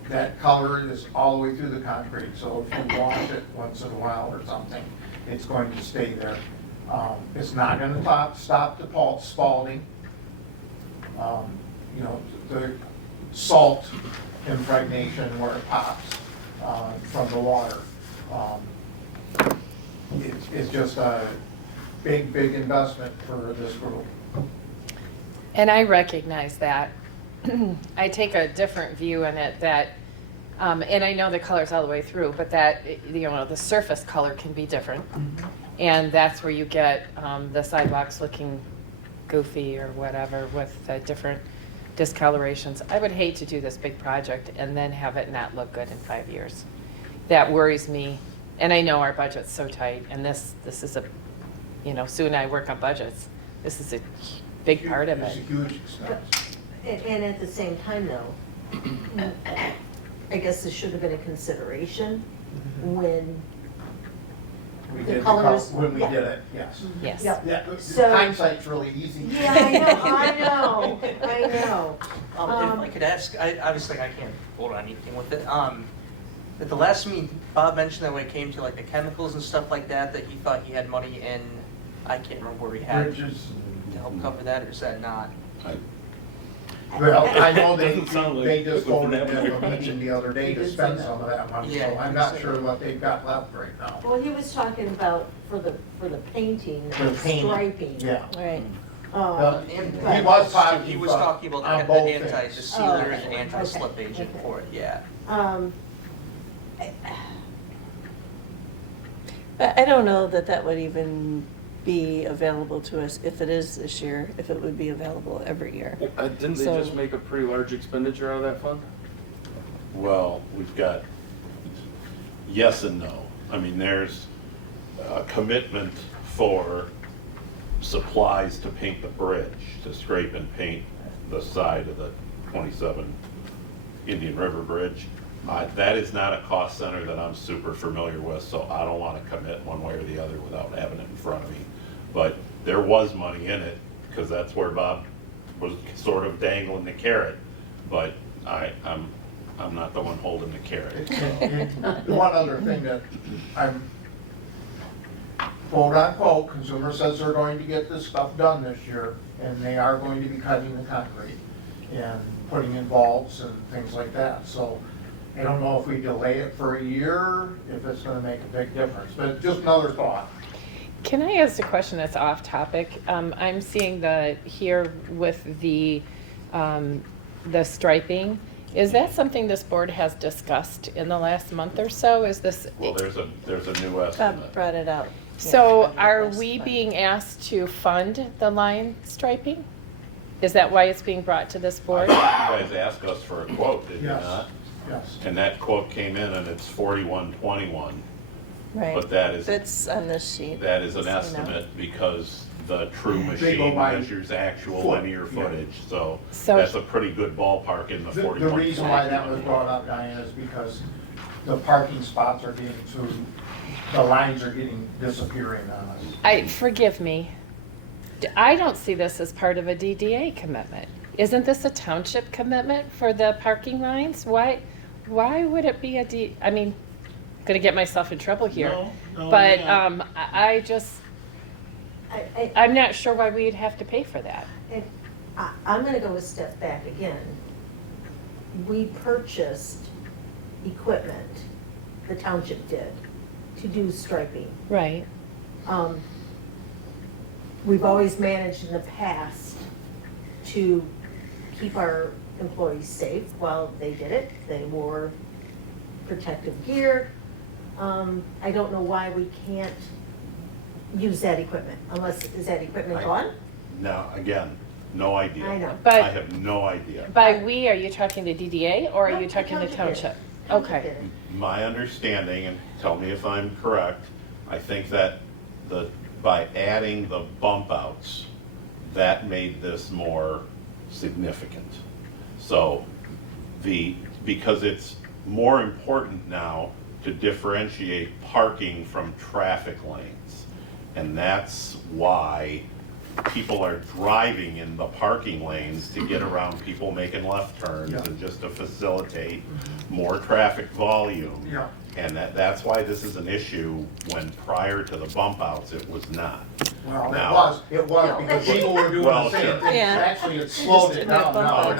that color is all the way through the concrete, so if you wash it once in a while or something, it's going to stay there. It's not gonna stop the spalling. The salt impregnation where it pops from the water. It's just a big investment for this group. And I recognize that. I take a different view in it that, and I know the colors all the way through, but that, the surface color can be different. And that's where you get the sidewalks looking goofy or whatever with different discolorations. I would hate to do this big project and then have it not look good in 5 years. That worries me. And I know our budget's so tight, and this is a, Sue and I work on budgets. This is a big part of It's a it. huge expense. And at the same time, though, I guess this should have been a consideration when We the did colors. when we yeah. did it, yes. Yes. Yep. Yeah, So- hindsight's really easy. Yeah, I know. If I could ask, obviously I can't vote on anything with it. At the last meeting, Bob mentioned that when it came to like the chemicals and stuff like that, that he thought he had money in, I can't remember where he had Bridges. to help cover that, or is that not? Well, I know Doesn't sound like they just it would voted happen. at a meeting the other day to spend some of that money, so Yeah. I'm not sure what they've got left right now. Well, he was talking about for the painting, For the painting. striping. Yeah. Right. Um, He And was talking. He was talking about on the both the things. sealer Oh, and the anti-slip okay, agent okay. for it, yeah. I don't know that that would even be available to us if it is this year, if it would be available every year. Didn't they So- just make a pretty large expenditure out of that fund? Well, we've got yes and no. I mean, there's a commitment for supplies to paint the bridge, to scrape and paint the side of the 27 Indian River Bridge. That is not a cost center that I'm super familiar with, so I don't want to commit one way or the other without having it in front of me. But there was money in it, because that's where Bob was sort of dangling the carrot. But I'm not the one holding the carrot. The one other thing that I'm, quote unquote, consumer says they're going to get this stuff done this year, and they are going to be cutting the concrete and putting in vaults and things like that. So I don't know if we delay it for a year, if it's gonna make a big difference, but just another thought. Can I ask a question that's off topic? I'm seeing here with the striping. Is that something this board has discussed in the last month or so? Is this? Well, there's a new Bob estimate. brought it out. So Yeah, are last we time. being asked to fund the line striping? Is that why it's being brought to this I board? thought you guys asked us for a quote, did you Yes. not? Yes. And that quote came in and it's 4121. Right. But that is That's on this sheet. That is an So, no. estimate because the true They go machine by measures actual foot, linear yeah. footage, so So- that's a pretty good ballpark in the The 41. reason why that was brought up, Diane, is because the parking spots are getting the lines are getting disappearing on us. Forgive me. I don't see this as part of a DDA commitment. Isn't this a township commitment for the parking lines? Why would it be I mean, I'm gonna get myself in trouble here. No, But, yeah. I just, I'm not sure why we'd have to pay for that. I'm gonna go a step back again. We purchased equipment, the township did, to do striping. Right. We've always managed in the past to keep our employees safe while they did it. They wore protective gear. I don't know why we can't use that equipment, is that equipment gone? Now, again, no idea. I know. But- I have no idea. By we, are you talking the DDA or are No, you talking the did it. township? Township Okay. did it. My understanding, and tell me if I'm correct, I think that by adding the bump outs, that made this more significant. So because it's more important now to differentiate parking from traffic lanes. And that's why people are driving in the parking lanes to get around people making left turns Yeah. and just to facilitate more traffic volume. Yeah. And that's why this is an issue when prior to the bump outs, it was not. Well, Now- it was No, because but- people were doing Well, the same sure. thing. Yeah. Actually, it slowed it down now.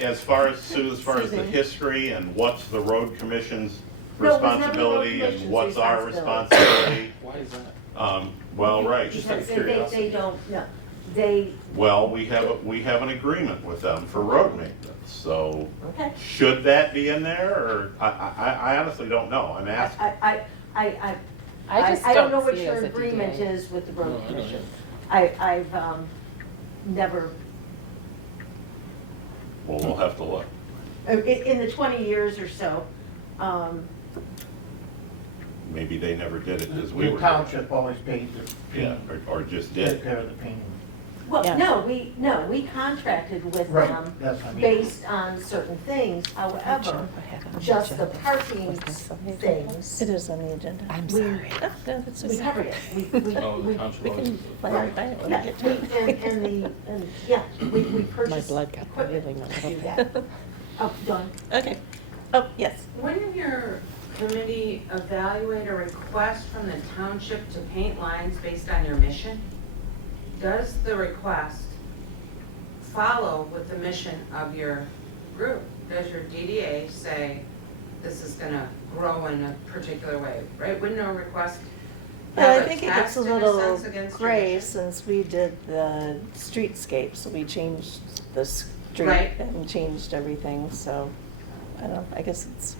As far as the Soothing. history and what's the road commission's No, it was never the road responsibility and commission's what's our responsibility. responsibility, Why is that? well, right. Just out of Because they curiosity. don't, no, they, Well, we have an agreement with them for road maintenance, so okay. should that be in there, or, I honestly don't know, I'm asking. I just I don't know don't what see it your as a agreement DDA. is with the road No, I don't commission. I've never, Well, we'll have to look. in the 20 years or so, Maybe they never did it as we The were. township always paid to Yeah, paint, or just take did. care of the painting. well, Yeah. no, we contracted with Right, them that's what I mean. based on certain things. However, just the parking things, It is on the agenda. I'm we- sorry. Oh, no, that's we okay. covered it. Oh, the township We always. can play it by it when we Yeah, get to it. we purchased. My blood got equipment boiling a to little do bit. that. Oh, Dawn? Okay. Oh, yes. Wouldn't your committee evaluate a request from the township to paint lines based on your mission? Does the request follow with the mission of your group? Does your DDA say this is gonna grow in a particular way, right? Wouldn't a request Well, I have a think it gets test a in a little sense against your gray mission? since we did the streetscape, so we changed the street Right. and changed everything, so, I don't know, I guess it's,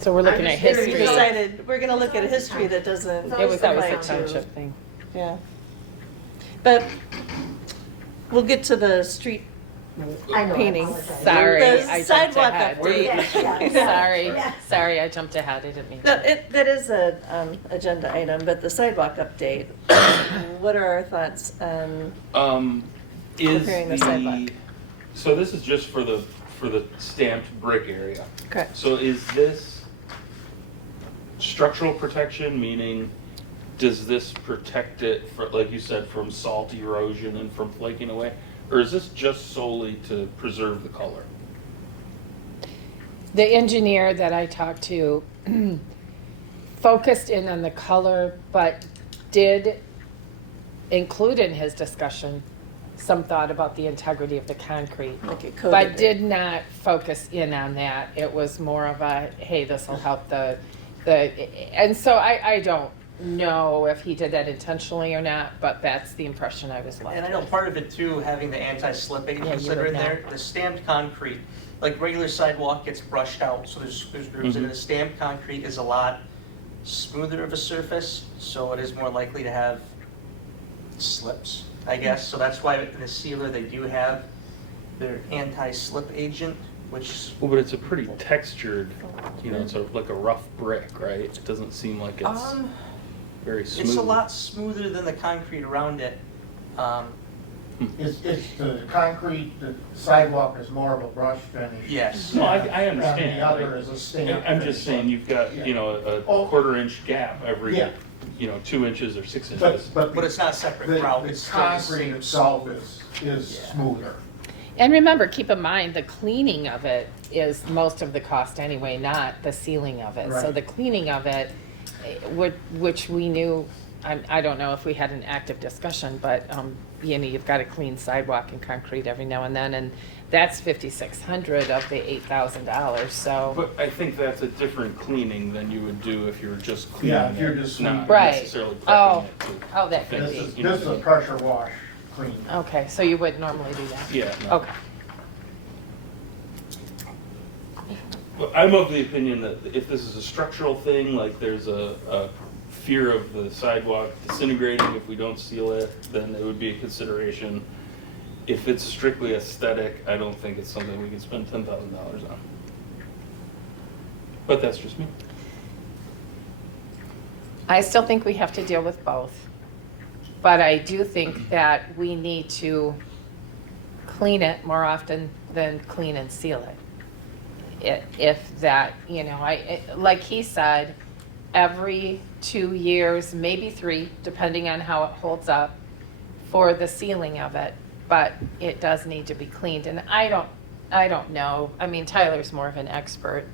So we're looking I'm at just curious. We history. decided, we're gonna look at a history that doesn't That was a apply to- township thing. Yeah. But we'll get to the street I know, I painting. apologize. Sorry, The I jumped sidewalk ahead. update. Sorry, Yeah. sorry, I jumped ahead, I didn't mean No, to. that is a agenda item, but the sidewalk update, what are our thoughts on, Is Preparing the sidewalk. so this is just for the stamped brick area. correct? So is this structural protection, meaning does this protect it, for, like you said, from salt erosion and from flaking away? Or is this just solely to preserve the color? The engineer that I talked to focused in on the color, but did include in his discussion some thought about the integrity of the concrete. Like it coated But it. did not focus in on that. It was more of a, hey, this will help the, and so I don't know if he did that intentionally or not, but that's the impression I was left And I know with. part of it too, having the anti-slip Yeah, agents you that are would in know. there, the stamped concrete, like regular sidewalk gets brushed out, so there's grooves in it. Mhm. The stamped concrete is a lot smoother of a surface, so it is more likely to have slips, I guess. So that's why in the sealer, they do have their anti-slip agent, which, Well, but it's a pretty textured, it's like a rough brick, right? It doesn't seem like it's very smooth. it's a lot smoother than the concrete around it. It's the concrete, the sidewalk is more of a brush finish. Yes. No, I And understand. the other is a stamp. I'm just saying, you've got, Yeah. a Oh. quarter-inch gap every, Yeah. 2 inches or 6 But, inches. but But it's not separate the grout, it's still the concrete same itself smooth. is smoother. And remember, keep in mind, the cleaning of it is most of the cost anyway, not the sealing of it. So Right. the cleaning of it, which we knew, I don't know if we had an active discussion, but, you've got to clean sidewalk and concrete every now and then, and that's $5,600 of the $8,000, so. But I think that's a different cleaning than you would do if you were just cleaning Yeah, if you're it, just not Right. necessarily Oh. prepping it to. Oh, that could finish be. it, This is a pressure wash clean. Okay, so you wouldn't normally do that? Yeah, no. Okay. Well, I'm of the opinion that if this is a structural thing, like there's a fear of the sidewalk disintegrating if we don't seal it, then it would be a consideration. If it's strictly aesthetic, I don't think it's something we can spend $10,000 on. But that's just me. I still think we have to deal with both. But I do think that we need to clean it more often than clean and seal it. If that, like he said, every 2 years, maybe 3, depending on how it holds up, for the sealing of it. But it does need to be cleaned, and I don't know. I mean, Tyler's more of an expert,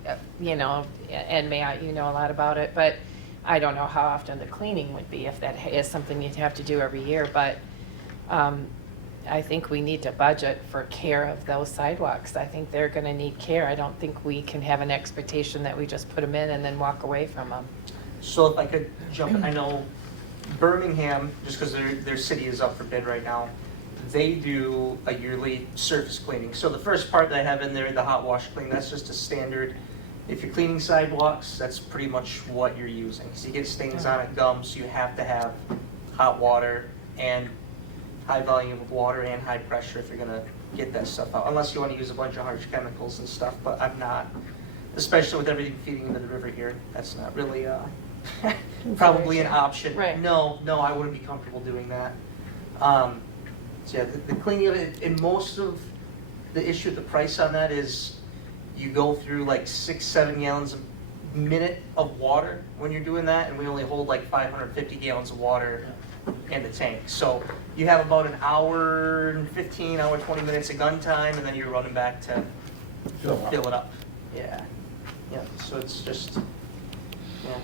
and Matt, you know a lot about it, but I don't know how often the cleaning would be, if that is something you'd have to do every year, but I think we need to budget for care of those sidewalks. I think they're gonna need care. I don't think we can have an expectation that we just put them in and then walk away from them. So if I could jump, I know Birmingham, just because their city is up for bid right now, they do a yearly surface cleaning. So the first part that I have in there, the hot wash clean, that's just a standard. If you're cleaning sidewalks, that's pretty much what you're using. So you get stains on it, gums, you have to have hot water and high volume of water and high pressure if you're gonna get that stuff out. Unless you wanna use a bunch of harsh chemicals and stuff, but I'm not. Especially with everything feeding into the river here, that's not really, probably an option. Right. No, I wouldn't be comfortable doing that. So yeah, the cleaning of it, and most of the issue with the price on that is you go through like 6-7 gallons a minute of water when you're doing that, and we only hold like 550 gallons of water in the tank. So you have about an hour and 15, hour 20 minutes of gun time, and then you're running back to Fill fill it up. Yeah, so it's just, yeah.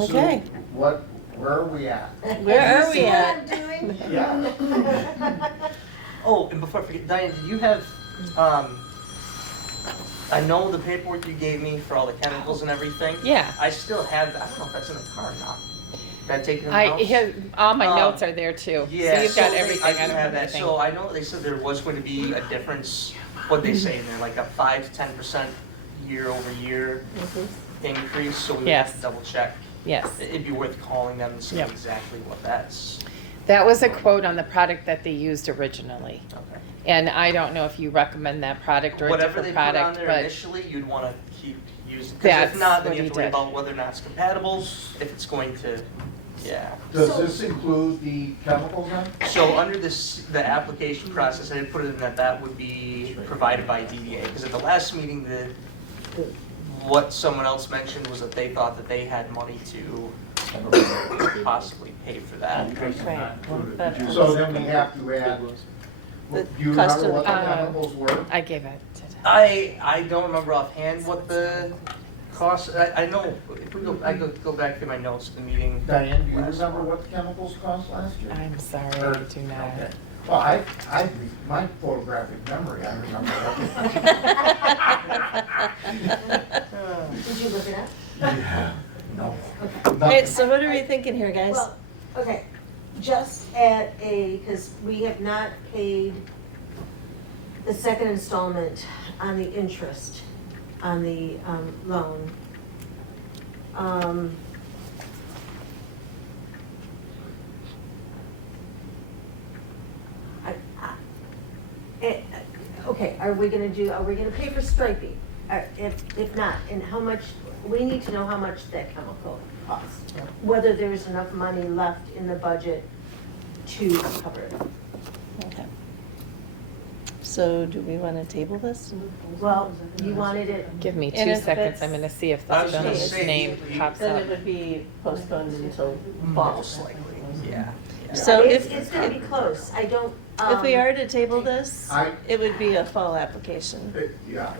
Okay, So where are we at? where are we See what at? I'm doing? Yeah. Oh, and before I forget, Diane, do you have, I know the paperwork you gave me for all the chemicals and everything. Yeah. I still have, I don't know if that's in the car or not. Did I take it in the house? All my Um, notes are there too. Yeah, So you've got so everything. I I do don't have have that. anything. So I know they said there was going to be a difference, what they say in there, like a 5 to 10% year-over-year Mhm. increase, so we would Yes. have to double check. Yes. It'd be worth calling them and seeing Yep. exactly what that's. That was a quote on the product that they used originally. Okay. And I don't know if you recommend that product or a Whatever they different put on product, there but initially, you'd want to keep using, because That's if not, then what you he have to worry did. about whether or not it's compatible, if it's going to, yeah. Does this include the chemicals then? So under this, the application process, I did put it in that would be provided by DDA, because at the last meeting, what someone else mentioned was that they thought that they had money to possibly pay for that. Right. But- So then we have to add, The do you cost remember of what the the- chemicals were? I gave it to them. I don't remember offhand what the cost, I know, if we go, I go back through my notes of the meeting. Diane, do you remember what the chemicals cost last year? I'm sorry, I do not. Okay. Well, my photographic memory, I remember that. Did you look it up? Yeah, no. Alright, so what are we thinking here, guys? Well, okay, just at because we have not paid the second installment on the interest on the loan. Okay, are we gonna pay for striping? If not, and how much, we need to know how much that chemical costs. Whether there's enough money left in the budget to cover it. Okay. So do we want to table this? Well, you wanted it, Give me And 2 if seconds, it's- I'm gonna see if I this was gonna gentleman's say, name pops Then up. it would be postponed until fall. Most likely, yeah. So it's if, gonna be close, I don't. if we are to table this, I- it would be a fall application. Yeah,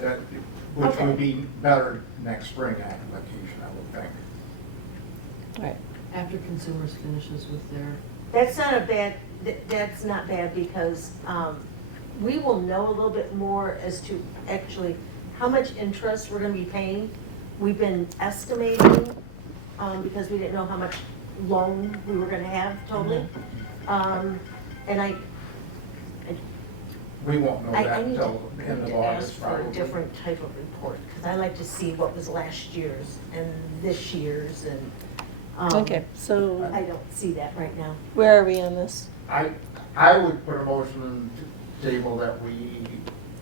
which would be better next spring application, I would think. Right. After consumers finishes with their. That's not a bad, that's not bad because we will know a little bit more as to actually how much interest we're gonna be paying. We've been estimating, because we didn't know how much loan we were gonna have totally. And We won't know I that need until the end of to ask August, for a probably. different type of report, because I like to see what was last year's and this year's and. Okay, so I don't see that right now. where are we on this? I would put a motion to table that we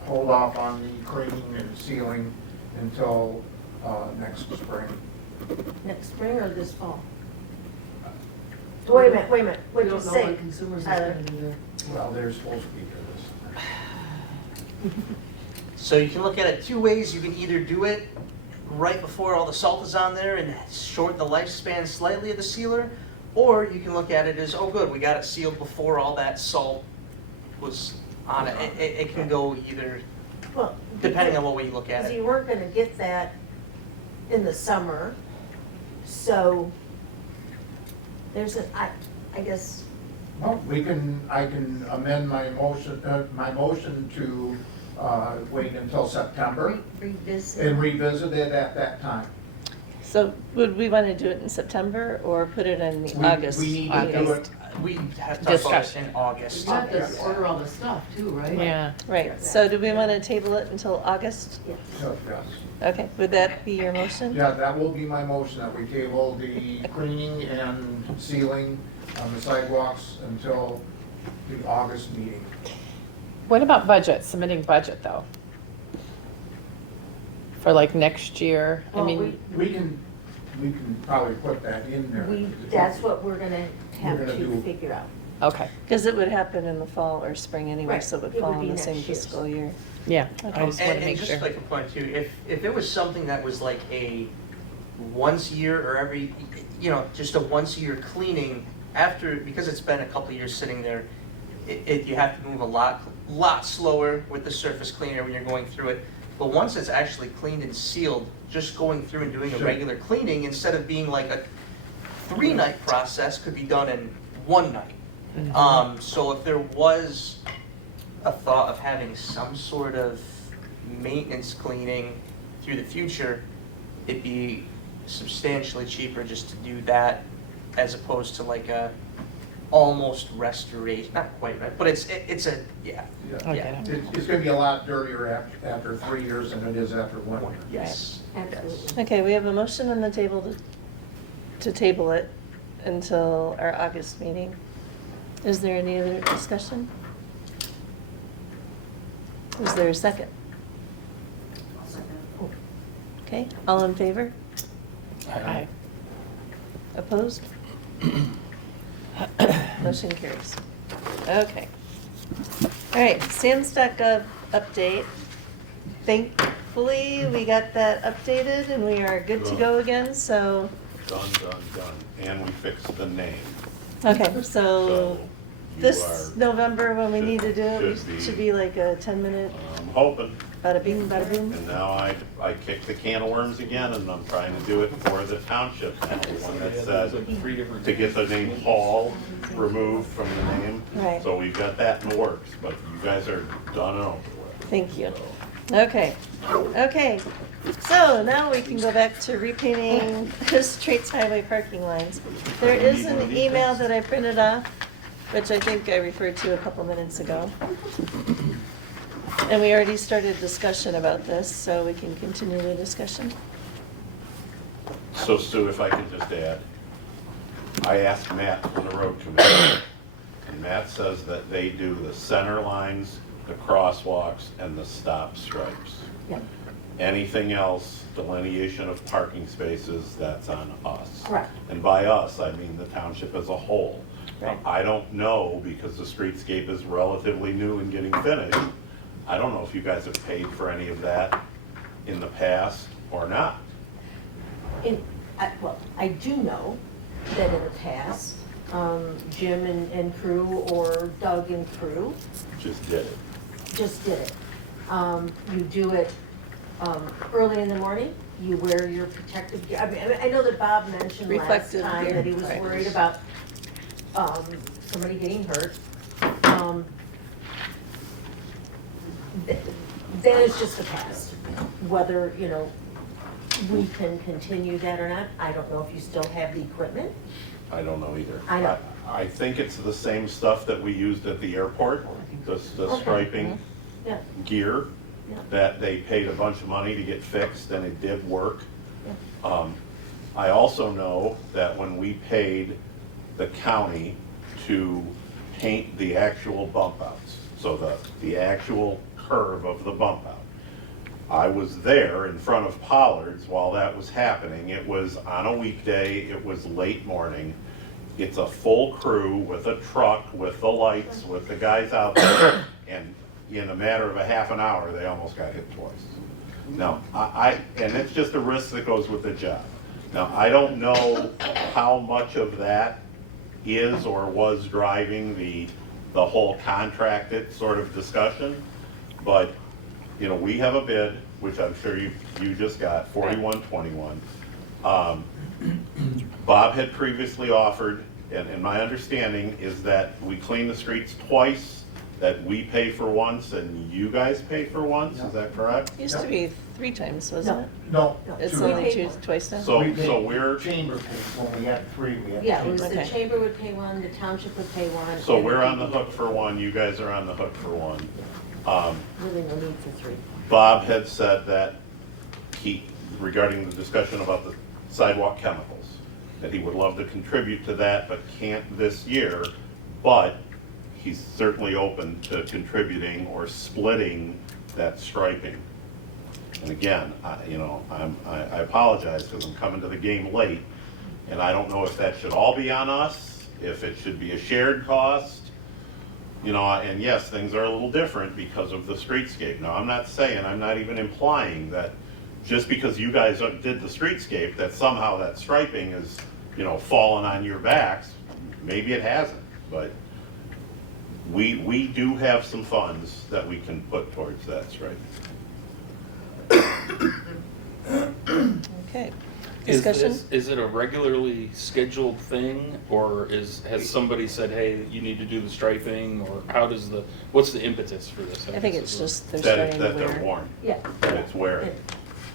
hold off on the cleaning and sealing until next spring. Next spring or this fall? Wait a minute, what'd We you don't know say? what consumers are Tyler? gonna do there. Well, they're supposed to be here this summer. So you can look at it two ways. You can either do it right before all the salt is on there and shorten the lifespan slightly of the sealer, or you can look at it as, oh good, we got it sealed before all that salt was on it. It can go either, Well, depending on what way you look at because it. you weren't gonna get that in the summer, so there's I guess, Well, I can amend my motion to wait until September revisit. and revisit it at that time. So would we want to do it in September or put it in the August? We need to do it, We have to talk about it Discussion. in August. You have to order all the stuff too, right? Yeah. Right, so do we want to table it until August? Yes. yes. Okay, would that be your motion? Yeah, that will be my motion, that we table the cleaning and sealing on the sidewalks until the August meeting. What about budget, submitting budget though? For like next year, I Well, mean, We can probably put that in there. That's what we're gonna have We're gonna to do- figure out. okay, Because it would happen in the fall or spring anyway, Right, so it would it fall would in be the same next year's. fiscal year. yeah, Okay. I just want to And make just sure. like a point too, if it was something that was like a once a year or every, just a once a year cleaning after, because it's been a couple of years sitting there, you have to move a lot slower with the surface cleaner when you're going through it. But once it's actually cleaned and sealed, just going through and doing a Sure. regular cleaning instead of being like a 3-night process could be done in 1 night. So if there was a thought of having some sort of maintenance cleaning through the future, it'd be substantially cheaper just to do that as opposed to like a almost restoration, not quite right, but it's a, yeah, I'll yeah. get it. It's gonna be a lot dirtier after 3 years than it is after 1 year. Yes. Yes. Absolutely. Okay, we have a motion on the table to table it until our August meeting. Is there any other discussion? Is there a second? Okay, all in favor? Aye. Opposed? Motion carries. Okay. All right, SAMS.gov update. Thankfully, we got that updated and we are good to go again, so, Done. And we fixed the name. okay, so So you this are, November, when we need to do it, should be- it should be like a 10-minute, I'm hoping. bada bing, bada boom. And now I kicked the can of worms again, and I'm trying to do it for the township now, the one that There's says like 3 different. to get the name Paul removed from the name. Right. So we've got that in the works, but you guys are done and over with. Thank you. So, Okay, okay. So now we can go back to repainting streets, highway parking lines. There is an email that I printed off, which I think I referred to a couple minutes ago. And we already started discussion about this, so we can continue the discussion. So Stu, if I could just add, I asked Matt from the road committee, and Matt says that they do the center lines, the crosswalks, and the stop stripes. Yeah, Anything else, delineation of parking spaces, that's on us. correct. And by us, I mean the township as a whole. Right. I don't know, because the streetscape is relatively new and getting finished, I don't know if you guys have paid for any of that in the past or not. Well, I do know that in the past, Jim and crew, or Doug and crew, Just did it. just did it. You do it early in the morning, you wear your protective gear. I mean, I know that Bob mentioned last Reflective time gear, that he was right. worried about somebody getting hurt. That is just the past. Whether, we can continue that or not, I don't know if you still have the equipment. I don't know either. I know. I think it's the same stuff that we used at the airport, the Okay. striping Yeah, gear, yeah. that they paid a bunch of money to get fixed, and it did work. Yeah. I also know that when we paid the county to paint the actual bump outs, so the actual curve of the bump out, I was there in front of Pollard's while that was happening. It was on a weekday, it was late morning. It's a full crew with a truck, with the lights, with the guys out there, and in a matter of a half an hour, they almost got hit twice. Now, and it's just a risk that goes with the job. Now, I don't know how much of that is or was driving the whole contracted sort of discussion, but, we have a bid, which I'm sure you just got, 4121. Bob had previously offered, and my understanding is that we clean the streets twice, that we pay for once and you guys pay for once, is that correct? Used to be 3 times, wasn't it? No. It's two. only twice now? So We paid we're, Chamber paid, when we had 3, we had Yeah, it chamber. was the Okay. chamber would pay one, the township would pay one. so and we're on the DDA. hook for one, you guys are on the hook for one. Really no need for 3. Bob had said that regarding the discussion about the sidewalk chemicals, that he would love to contribute to that, but can't this year, but he's certainly open to contributing or splitting that striping. And again, I apologize because I'm coming to the game late, and I don't know if that should all be on us, if it should be a shared cost. And yes, things are a little different because of the streetscape. Now, I'm not even implying that just because you guys did the streetscape, that somehow that striping is, fallen on your backs. Maybe it hasn't, but we do have some funds that we can put towards that striping. Okay. Is Discussion? is it a regularly scheduled thing, or has somebody said, hey, you need to do the striping, or what's the impetus for this? I think guess it's is just they're That starting to they're wear. worn, Yeah. that it's wearing.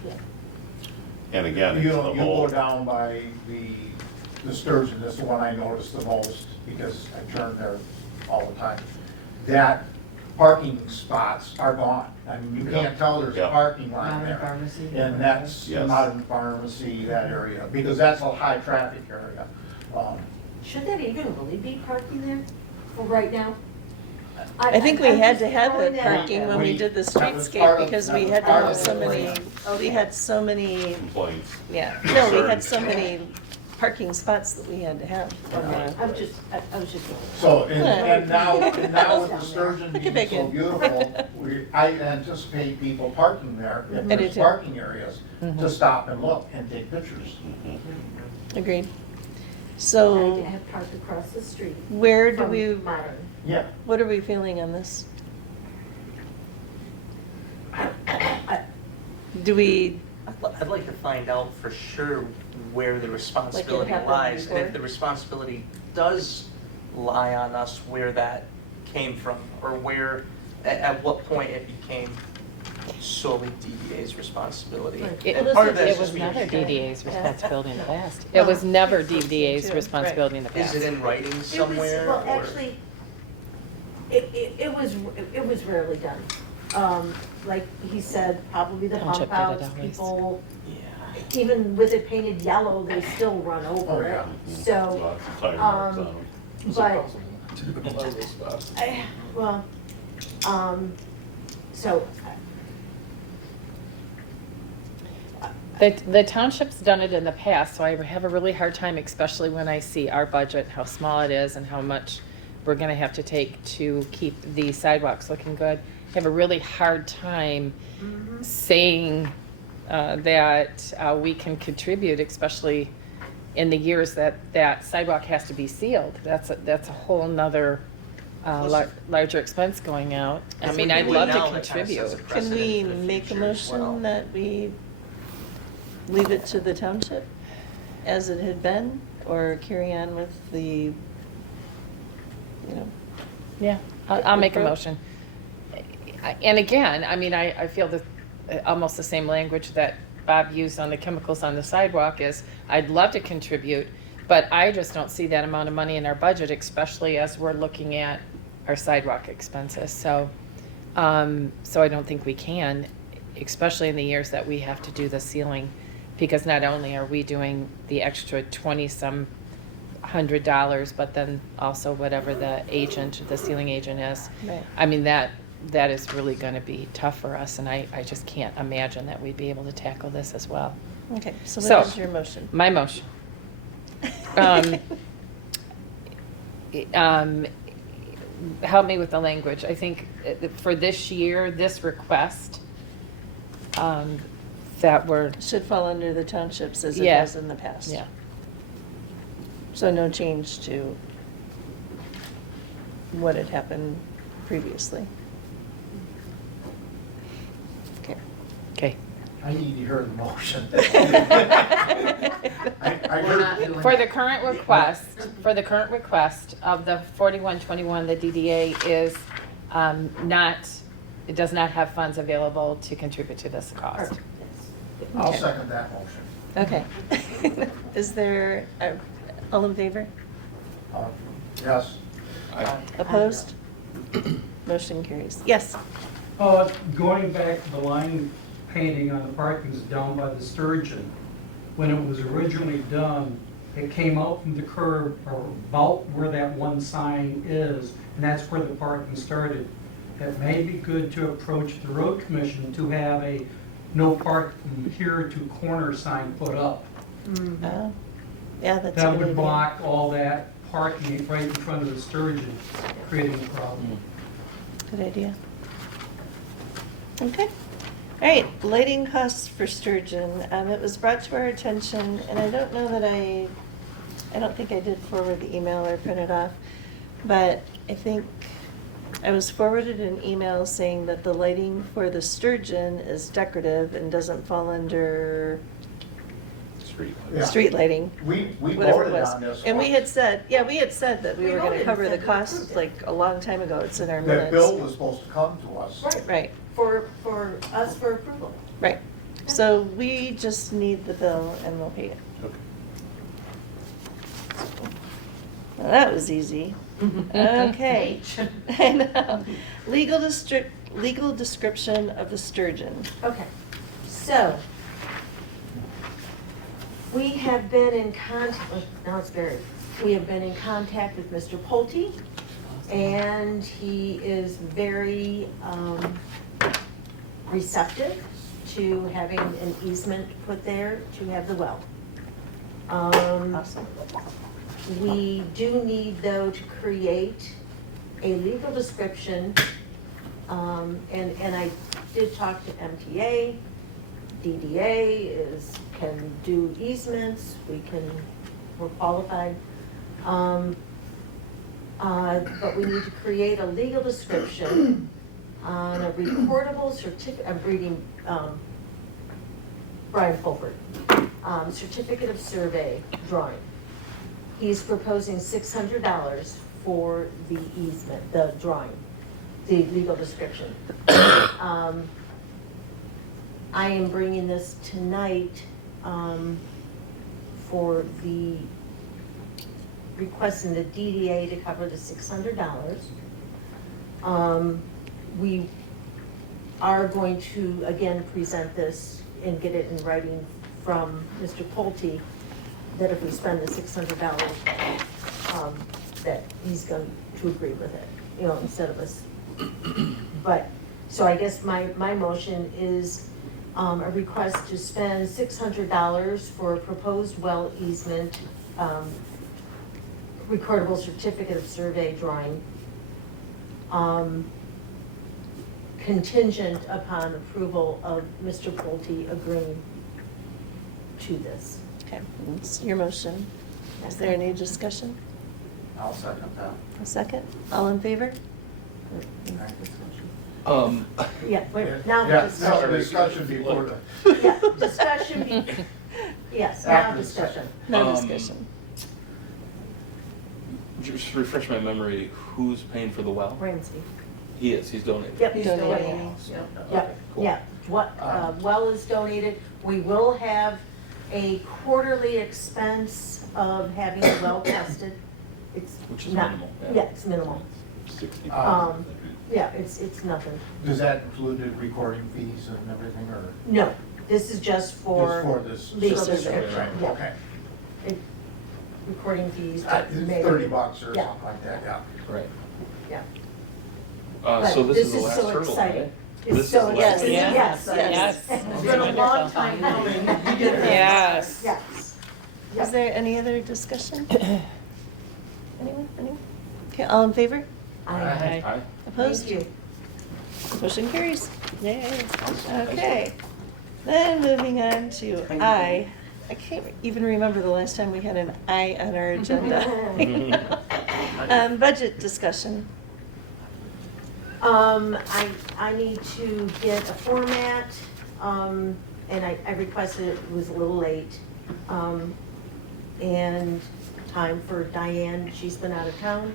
Yeah. And again, it's You the go whole, down by the the Sturgeon is the one I noticed the most, because I turn there all the time. That parking spots are gone. I mean, you can't tell there's a Yeah. parking lot Modern there. pharmacy. And that's Yes. Modern Pharmacy, that area, because that's a high traffic area. Should that even really be parking there for right now? I think we I'm had just to have throwing the that out parking there. when we did the That was streetscape, part of- because that we was had to part have of so the many, plan. we had so many, Complaints. yeah, no, we had Concerns. so many parking spots that we had to have. on the- I was just. So, and now with the Sturgeon Look at being so Bacon. beautiful, I anticipate people parking there, if I do there's too. parking areas, to Mhm. stop and look and take pictures. Agreed. I So have parked across the street. where do from we, Modern. Yeah. what are we feeling on this? Do we, I'd like to find out for sure where the responsibility happened lies, and before? if the responsibility does lie on us, where that came from, or where, at what point it became solely DDA's responsibility. Right. It, And part of that's it was just never being- DDA's responsibility in the past. It Well, was never too, DDA's right. responsibility in the Is past. it in writing It was, somewhere? well, or- actually, it was rarely done. Like he said, probably the Township bump did it outs, always. people, Yeah. even with it painted yellow, they still run Oh, over it. yeah. So, Lots of tire marks on them. but, so, The township's done it in the past, so I have a really hard time, especially when I see our budget, how small it is and how much we're gonna have to take to keep the sidewalks looking good. I have a really hard time saying that we can contribute, especially in the years that that sidewalk has to be sealed. That's a whole nother larger expense going out. I If mean, we I'd do it love to now, that kind of contribute. sets a can precedent we for the make a future as well. motion that we leave it to the township as it had been, or carry on with the, you know? Yeah, I'll make a Approve. motion. And again, I mean, I feel that almost the same language that Bob used on the chemicals on the sidewalk is, I'd love to contribute, but I just don't see that amount of money in our budget, especially as we're looking at our sidewalk expenses. So I don't think we can, especially in the years that we have to do the sealing, because not only are we doing the extra $20-some $100, but then also whatever the sealing agent is. Right. I mean, that is really gonna be tough for us, and I just can't imagine that we'd be able to tackle this as well. Okay, so So- what is your motion? My motion. Help me with the language. I think for this year, this request, that we're, Should fall under the townships as it Yeah. has in the past. yeah. So no change to what had happened previously. Okay. Okay. I need to hear the motion. I We're not heard, doing. For the current request of the 4121, the DDA is it does not have funds available to contribute to this cost. I'll Okay. second that motion. Okay. Is there, all in favor? Yes. Opposed? Motion carries. Yes. Going back to the line painting on the parkings down by the Sturgeon, when it was originally done, it came out from the curb or about where that one sign is, and that's where the parking started. It may be good to approach the road commission to have a no park from here to corner sign put up. Oh, yeah, that's a That good would idea. block all that parking right in front of the Sturgeon, creating a problem. Good idea. Okay. All right, lighting costs for Sturgeon. It was brought to our attention, and I don't know that I don't think I did forward the email or print it off, but I think I was forwarded an email saying that the lighting for the Sturgeon is decorative and doesn't fall under Street. Yeah. street lighting. We Whatever it voted was. on this. And we had said, yeah, we had said that we We were gonna voted cover and the said we costs approved it. like a long time ago. It's in our That bill minutes. was supposed to come to us. Right, For us for approval. right. So we just need the bill and we'll pay it. Okay. Well, that was easy. Okay. I know. Legal description of the sturgeon. Okay, so, we have been in we have been in contact with Mr. Pulte, and he is very receptive to having an easement put there to have the well. Awesome. We do need, though, to create a legal description, and I did talk to MTA. DDA can do easements, we're qualified. But we need to create a legal description on a recordable certificate, I'm reading Brian Fulford, certificate of survey drawing. He's proposing $600 for the easement, the drawing, the legal description. I am bringing this tonight for the requesting the DDA to cover the $600. We are going to, again, present this and get it in writing from Mr. Pulte, that if we spend the $600, that he's going to agree with it, instead of us. But, so I guess my motion is a request to spend $600 for a proposed well easement, recordable certificate of survey drawing, contingent upon approval of Mr. Pulte agreeing to this. Okay, it's your motion. Is there any discussion? I'll second that. A second? All in favor? Yeah, wait, now Yeah, discussion. no, discussion before the. Yeah, discussion, yes, now After discussion. No discussion. Just refresh my memory, who's paying for the well? Ramsey. He is, he's donating. Yep, He's Donating. donating, yeah. Yeah, Okay, cool. yeah, what, well is donated, we will have a quarterly expense of having the well tested. It's Which is not- minimal, yeah. Yeah, it's minimal, 60. yeah, it's nothing. Does that include the recording fees and everything, or No, this is just just for for this? legal certificate, description, right, yeah. Okay. recording fees, It's but maybe. $30 or Yeah. something like that, yeah. Right. Yeah. So But this is the so last hurdle, exciting. right? It's This is so the last exciting. hurdle. Yes, Yes. It's been a long time coming. We did this. Yes. Yes. Is there any other discussion? Anyone? Okay, all in favor? Aye. Aye. Opposed? Thank you. Motion carries. Yay. Okay. Then moving on to I. I can't even remember the last time we had an I on our agenda. Budget discussion. I need to get a format, and I requested it was a little late. And time for Diane, she's been out of town,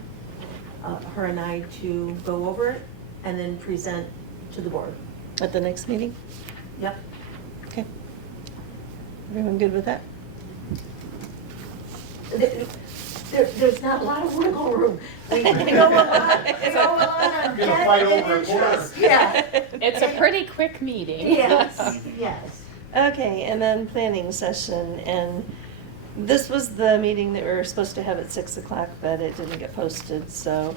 her and I to go over it and then present to the board. At the next meeting? Yep. Okay. Everyone good with that? There's not a lot of wiggle room. We go a lot on Gonna fight over a quarter. interest. Yeah, It's a pretty quick meeting. yes, yes. Okay, and then planning session, and this was the meeting that we were supposed to have at 6 o'clock, but it didn't get posted, so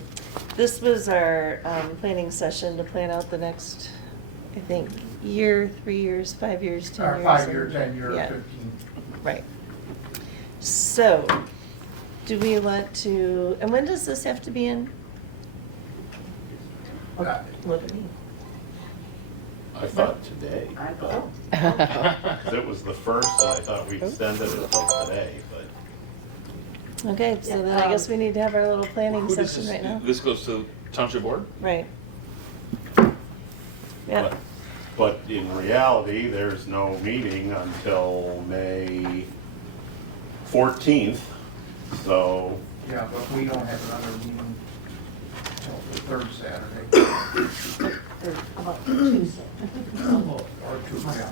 this was our planning session to plan out the next, I think, year, 3 years, 5 years, 10 Or years. 5 year, and- 10 year, yeah, 15. Right. So, do we want to, and when does this have to be in? Look at me. I thought today, I but, thought- because it was the first, and I thought we extended it until today, but. Okay, so then I guess we need to have our little planning Who does session right now. This goes to Township Board? Right. Yeah, But in reality, there's no meeting until May 14th, so Yeah, but we don't have another meeting until the third Saturday. Or how about Tuesday? Or two, yeah.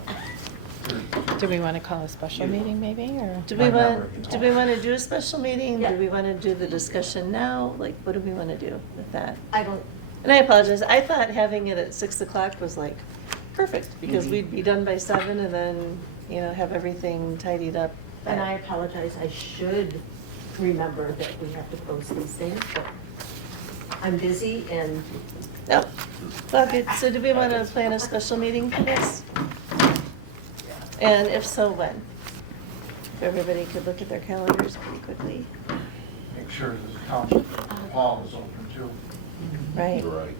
Do we want to call a special meeting maybe, or? Do we Might never want, be do we want to do a special meeting? Yeah. Do we want to do the discussion now? Like, what do we want to do with that? I don't, And I apologize, I thought having it at 6 o'clock was like perfect, because we'd be done by 7 and then, you know, have everything tidied up. and I apologize, I should remember that we have to post these things, but I'm busy and No, well, good. So do we want to plan a special meeting for this? And if so, when? If everybody could look at their calendars pretty quickly, Make sure the township hall is open too. right? Right.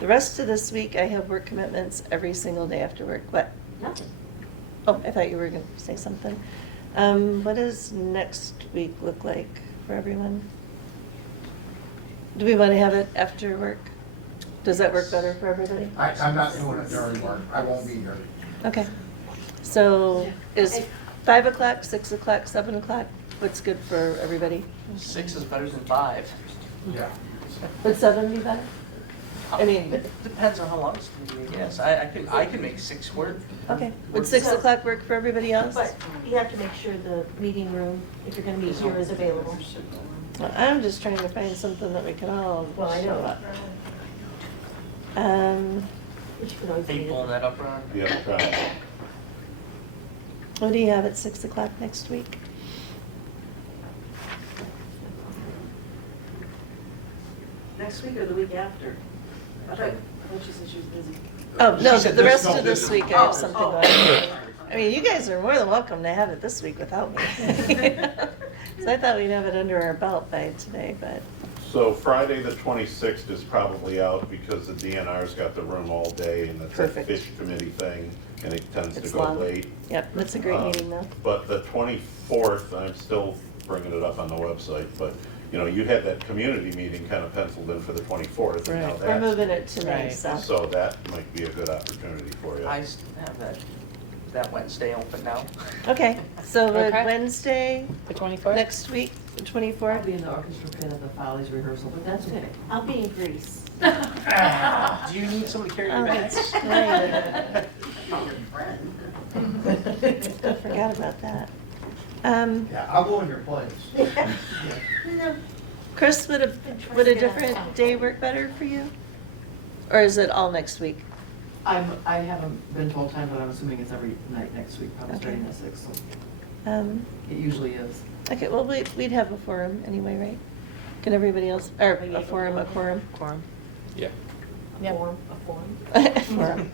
The rest of this week, I have work commitments every single day after work. What? nothing. Oh, I thought you were going to say something. What does next week look like for everyone? Do we want to have it after work? Does that work better for everybody? I'm not doing it during work, I won't be here. Okay. So is 5 o'clock, 6 o'clock, 7 o'clock? What's good for everybody? 6 is better than 5. Yeah. Would 7 be better? I mean, It depends on how long it's gonna be, I guess. I could make 6 work. okay. Would 6 o'clock work for everybody else? But you have to make sure the meeting room, if you're gonna meet here, is available. Well, I'm just trying to find something that we can all. Well, I know. show up. But you could always Are you meet pulling it. that up, Ron? Yeah, try. What do you have at 6 o'clock next week? Next week or the week after? I thought she said she was busy. Oh, no, She said the there's rest no of this business. week I have Oh, something oh. going on. I mean, you guys are more than welcome to have it this week without me. So I thought we'd have it under our belt by today, but, So Friday, the 26th is probably out because the DNR's got the room all day and it's a Perfect. fish committee thing and it tends to It's go long. late. yep, that's a great meeting though. But the 24th, I'm still bringing it up on the website, but, you know, you had that community meeting kind of penciled in for the 24th. and now Right. We're that's- moving it to May, Right. so. So that might be a good opportunity for you. I have that Wednesday open now. Okay, so Okay. Wednesday, The 24th? next week, the I'll 24th? be in the orchestra pit at the Follies rehearsal, but That's okay. I'll be in Greece. Do you need someone to carry Oh, your that's bags? right. I forgot about that. Yeah, I'll go in your place. No, Chris, would a different day work better for you? Or is it all next week? I haven't been told time, but I'm assuming it's every night next week, probably Okay. starting at 6, so it usually is. Okay, well, we'd have a forum anyway, right? Can everybody else, or a forum, a quorum? Quorum. Yeah. Yep. a form. Forum.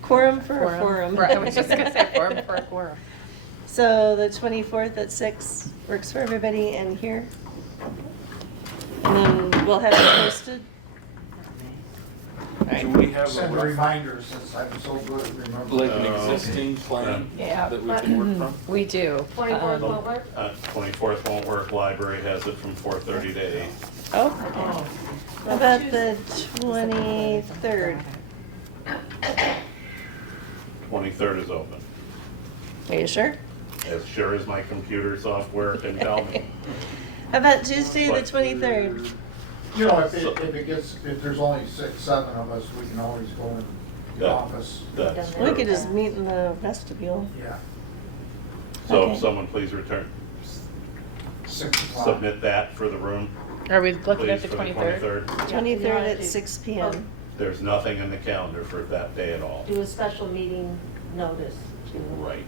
Quorum for a forum. Right, I was just gonna say quorum for a quorum. So the 24th at 6 works for everybody and here? And then we'll have it posted? Do we have Send a a rough, reminder since I'm so good at remembering. like an existing plan Yeah. that we can work from? We do. 24th won't work? 24th won't work, library has it from 4:30 to 8. Oh, how about the 23rd? 23rd is open, Are you sure? as sure as my computer software can tell me. How about Tuesday, the What? 23rd? You know, if there's only 6, 7 of us, we can always go in the Yeah. office. That's We could perfect. just meet in the vestibule. Yeah, So Okay. if someone please return, 6 o'clock. submit that for the room, Are we looking at please, the for the 23rd? 23rd. 23rd at 6 PM. There's nothing in the calendar for that day at all. Do a special meeting notice to. Right.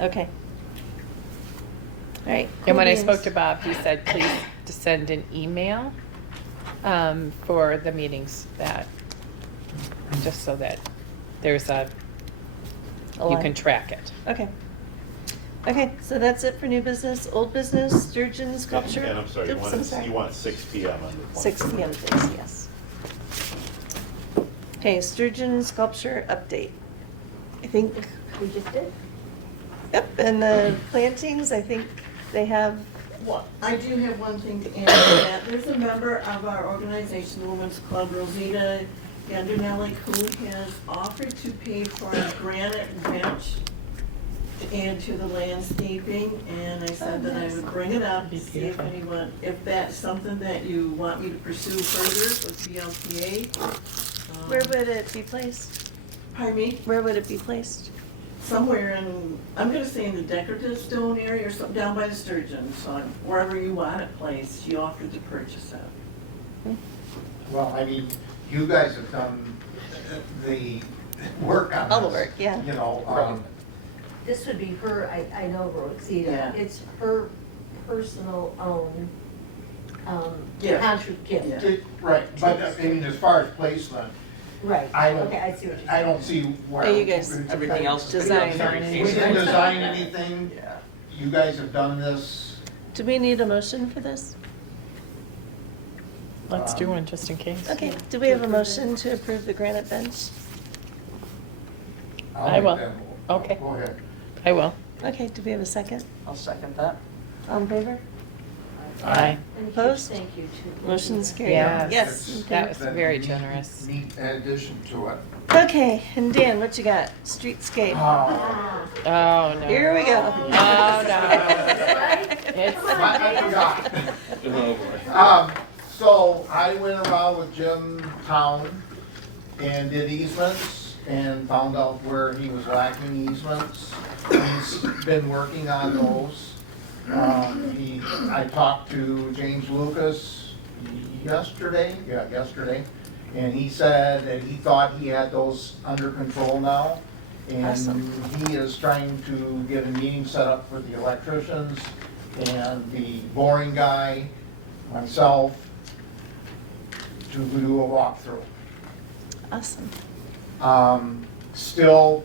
Okay. All right. And when I cool spoke beans. to Bob, he said please to send an email for the meetings that, just so that there's a, you Align. can track it. Okay. Okay, so that's it for new business. Old business, Sturgeon sculpture? And I'm sorry, Oops, I'm sorry. you want 6 PM on the 6 23rd. PM, please, yes. Okay, Sturgeon sculpture update. I think, We just did. yep, and the plantings, I think they have, Well, I do have one thing to add to that. There's a member of our organization, the Women's Club, Rosita Yandernelli, who has offered to pay for a granite bench to add to the landscaping, and I said that I would bring it up to see if anyone, if that's something that you want me to pursue further with BLTA. where would it be placed? Pardon me? Where would it be placed? Somewhere in, I'm gonna say in the decorative stone area or something down by the Sturgeon, so wherever you want it placed, you offered to purchase it. Well, I mean, you guys have done the work on this. All the work, yeah. You know, This would be her, I know Rosita, Yeah. it's her personal own, Gift. Township gift. Yeah. right, but I mean, as far as placement, Right, I don't, okay, I see what you're saying. I don't see where. Oh, you guys Everything else is. Design. We didn't design anything, Yeah. you guys have done this. Do we need a motion for this? Let's do one just in case. Okay, do we have a motion to approve the granite bench? I'll I make will. that. Okay. Go ahead. I will. Okay, do we have a second? I'll second that. All in favor? Aye. And huge Opposed? thank you to. Motion's carried. Yes. Yes. That was That's very neat- generous. Neat addition to it. Okay, and Dan, what you got? Streetscape. Oh, Oh, no. Here we go. Oh, no. It's, I forgot. Oh, boy. So I went around with Jim Town and did easements and found out where he was lacking easements. He's been working on those. I talked to James Lucas yesterday, and he said that he thought he had those under control now. And Awesome. he is trying to get a meeting set up for the electricians and the boring guy, myself, to do a walkthrough. Awesome. Still,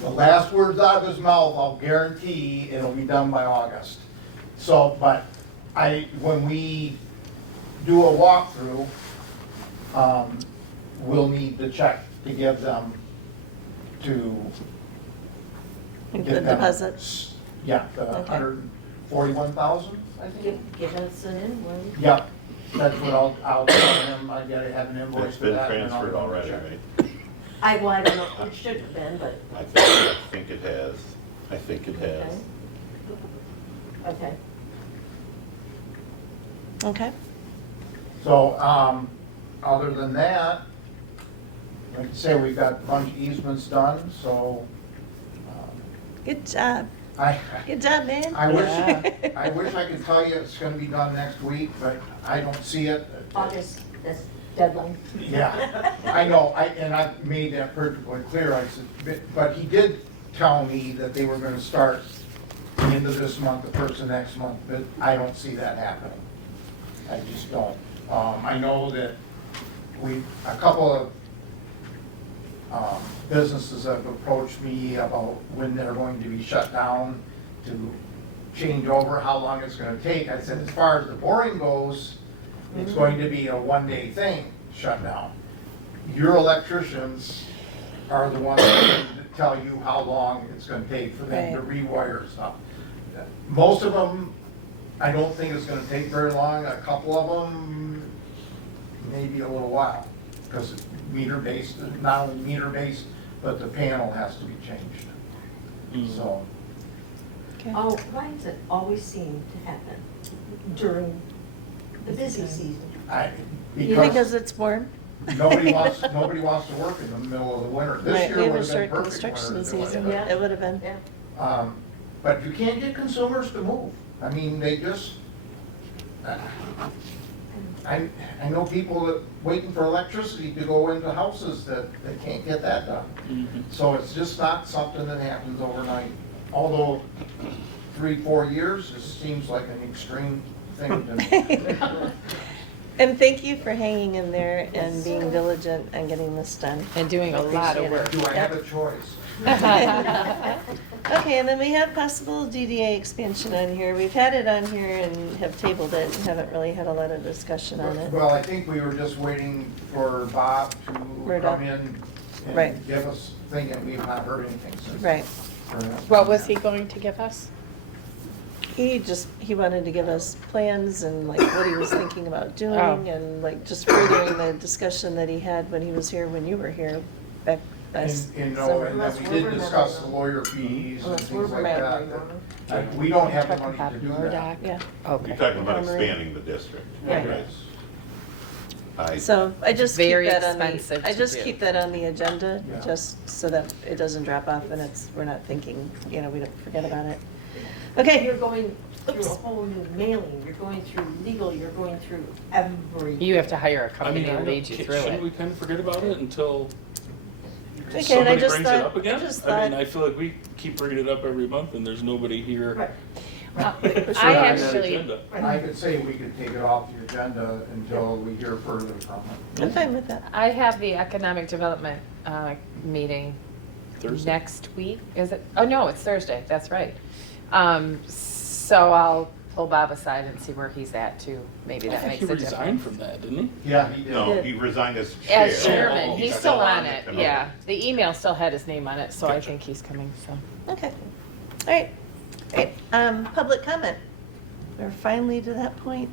the last words out of his mouth, I'll guarantee it'll be done by August. So, but when we do a walkthrough, we'll need the check to give them to The get them. deposit. Yeah, the Okay. 141,000, I think. Give us an invoice. Yep, that's what I'll tell him, I gotta have an invoice It's for been that. and I'll transferred give him a already, check. right? I don't know, it should have been, but, I think it has. I think it okay. has. Okay. Okay. So, other than that, like I say, we've got a bunch of easements done, so, Good job. I, Good job, man. I wish, Yeah. I wish I could tell you it's gonna be done next week, but I don't see it. August, that's deadline. Yeah, I know, and I made that perfectly clear, I said, but he did tell me that they were gonna start the end of this month, the first of next month, but I don't see that happening. I just don't. I know that a couple of businesses have approached me about when they're going to be shut down to change over, how long it's gonna take. I said, as far as the boring goes, it's going to be a one-day thing, shut down. Your electricians are the ones that tell you how long it's gonna take for them to rewire stuff. Most of them, I don't think it's gonna take very long. A couple of them, maybe a little while, because it's meter-based, not only meter-based, but the panel has to be changed. So, Oh, why does it always seem to happen during the busy season? Because it's warm? nobody wants to work in the middle of the winter. This Right, year we have would a have been short perfect winter construction to do it. season. Yeah. It would have been. Yeah. But you can't get consumers to move. I mean, they just, I know people that waiting for electricity to go into houses that they can't get that done. So it's just not something that happens overnight. Although 3-4 years, it seems like an extreme thing to me. And thank you for hanging in there and being diligent and getting this done. and doing a lot of work. Do I have a choice? Okay, and then we have possible DDA expansion on here. We've had it on here and have tabled it and haven't really had a lot of discussion on it. Well, I think we were just waiting for Bob to Murdoch. come in Right. and give us thing, and we've not heard anything since. Right. What was he going to give us? He wanted to give us plans and like what he was thinking about doing Oh. and like just furthering the discussion that he had when he was here, when you were here back last And summer. and then we did discuss the lawyer fees and Unless things we're like remembering that. We don't have the money to do that. Yeah. You're Okay. talking about Armory. expanding the district. Right. Yes. So I just keep Very that on expensive the, I to just do. keep that on the agenda, Yeah. just so that it doesn't drop off and we're not thinking, we don't forget about it. Okay, You're going through a whole new mailing, you're going through legal, you're going through every. You have to hire a I company mean, to lead you through shouldn't it. we kind of forget about it until Okay, and I somebody just brings it thought- up again? I just I mean, thought- I feel like we keep bringing it up every month and there's nobody here. Right. I on that actually, agenda. I could say we could take it off the agenda until we hear further from it. I'm fine with that. I have the economic development meeting Thursday. next week, is it? Oh, no, it's Thursday, that's right. So I'll pull Bob aside and see where he's at too. Maybe I that think makes he a resigned difference. from that, didn't he? Yeah, he did. No, he resigned as chair. As chairman, Oh, he's still on the it, committee. yeah. The email still had his name on it, so I Gotcha. think he's coming, so. Okay, all right, public comment. We're finally to that point.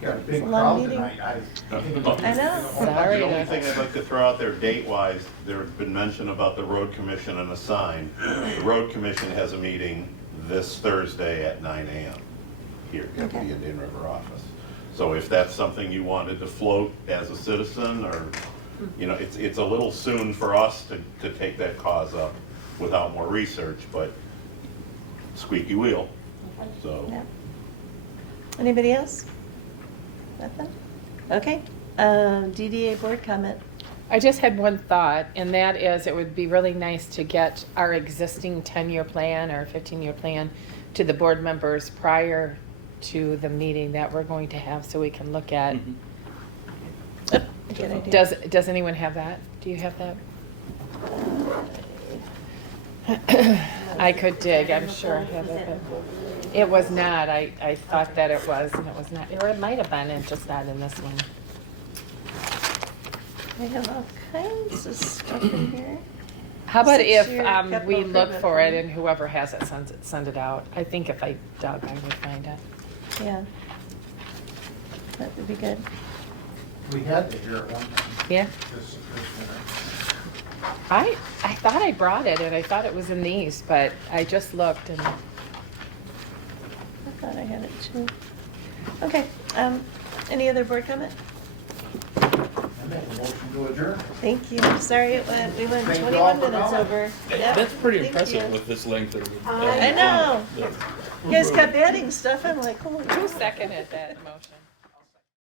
We got a big It's a long crowd meeting. tonight. I know. Sorry The only to- thing I'd like to throw out there date-wise, there's been mention about the road commission and a sign. The road commission has a meeting this Thursday at 9 AM here at the Okay. Indian River office. So if that's something you wanted to float as a citizen, or, it's a little soon for us to take that cause up without more research, but squeaky wheel, so. Yeah. Anybody else? Nothing? Okay, DDA board comment. I just had one thought, and that is it would be really nice to get our existing 10-year plan or 15-year plan to the board members prior to the meeting that we're going to have, so we can look at. Mhm. Good idea. Does anyone have that? Do you have that? I could dig, I'm sure I have it, but it was not. I thought that it was, and it was not. Or it might have been, and just not in this one. We have all kinds of stuff in here. How about if 6-year we capital look improvement for it plan. and whoever has it send it out? I think if I dug, I would find it. Yeah. That would be good. We had to hear it one time. Yeah. This winter. I thought I brought it, and I thought it was in these, but I just looked and. I thought I had it too. Okay, any other board comment? I make a motion to adjourn. Thank you. Sorry we went Thank you 21 all for minutes coming. over. Yep, That's pretty thank impressive you. with this length of. I know. You guys kept adding stuff, I'm like, holy. Who seconded that motion?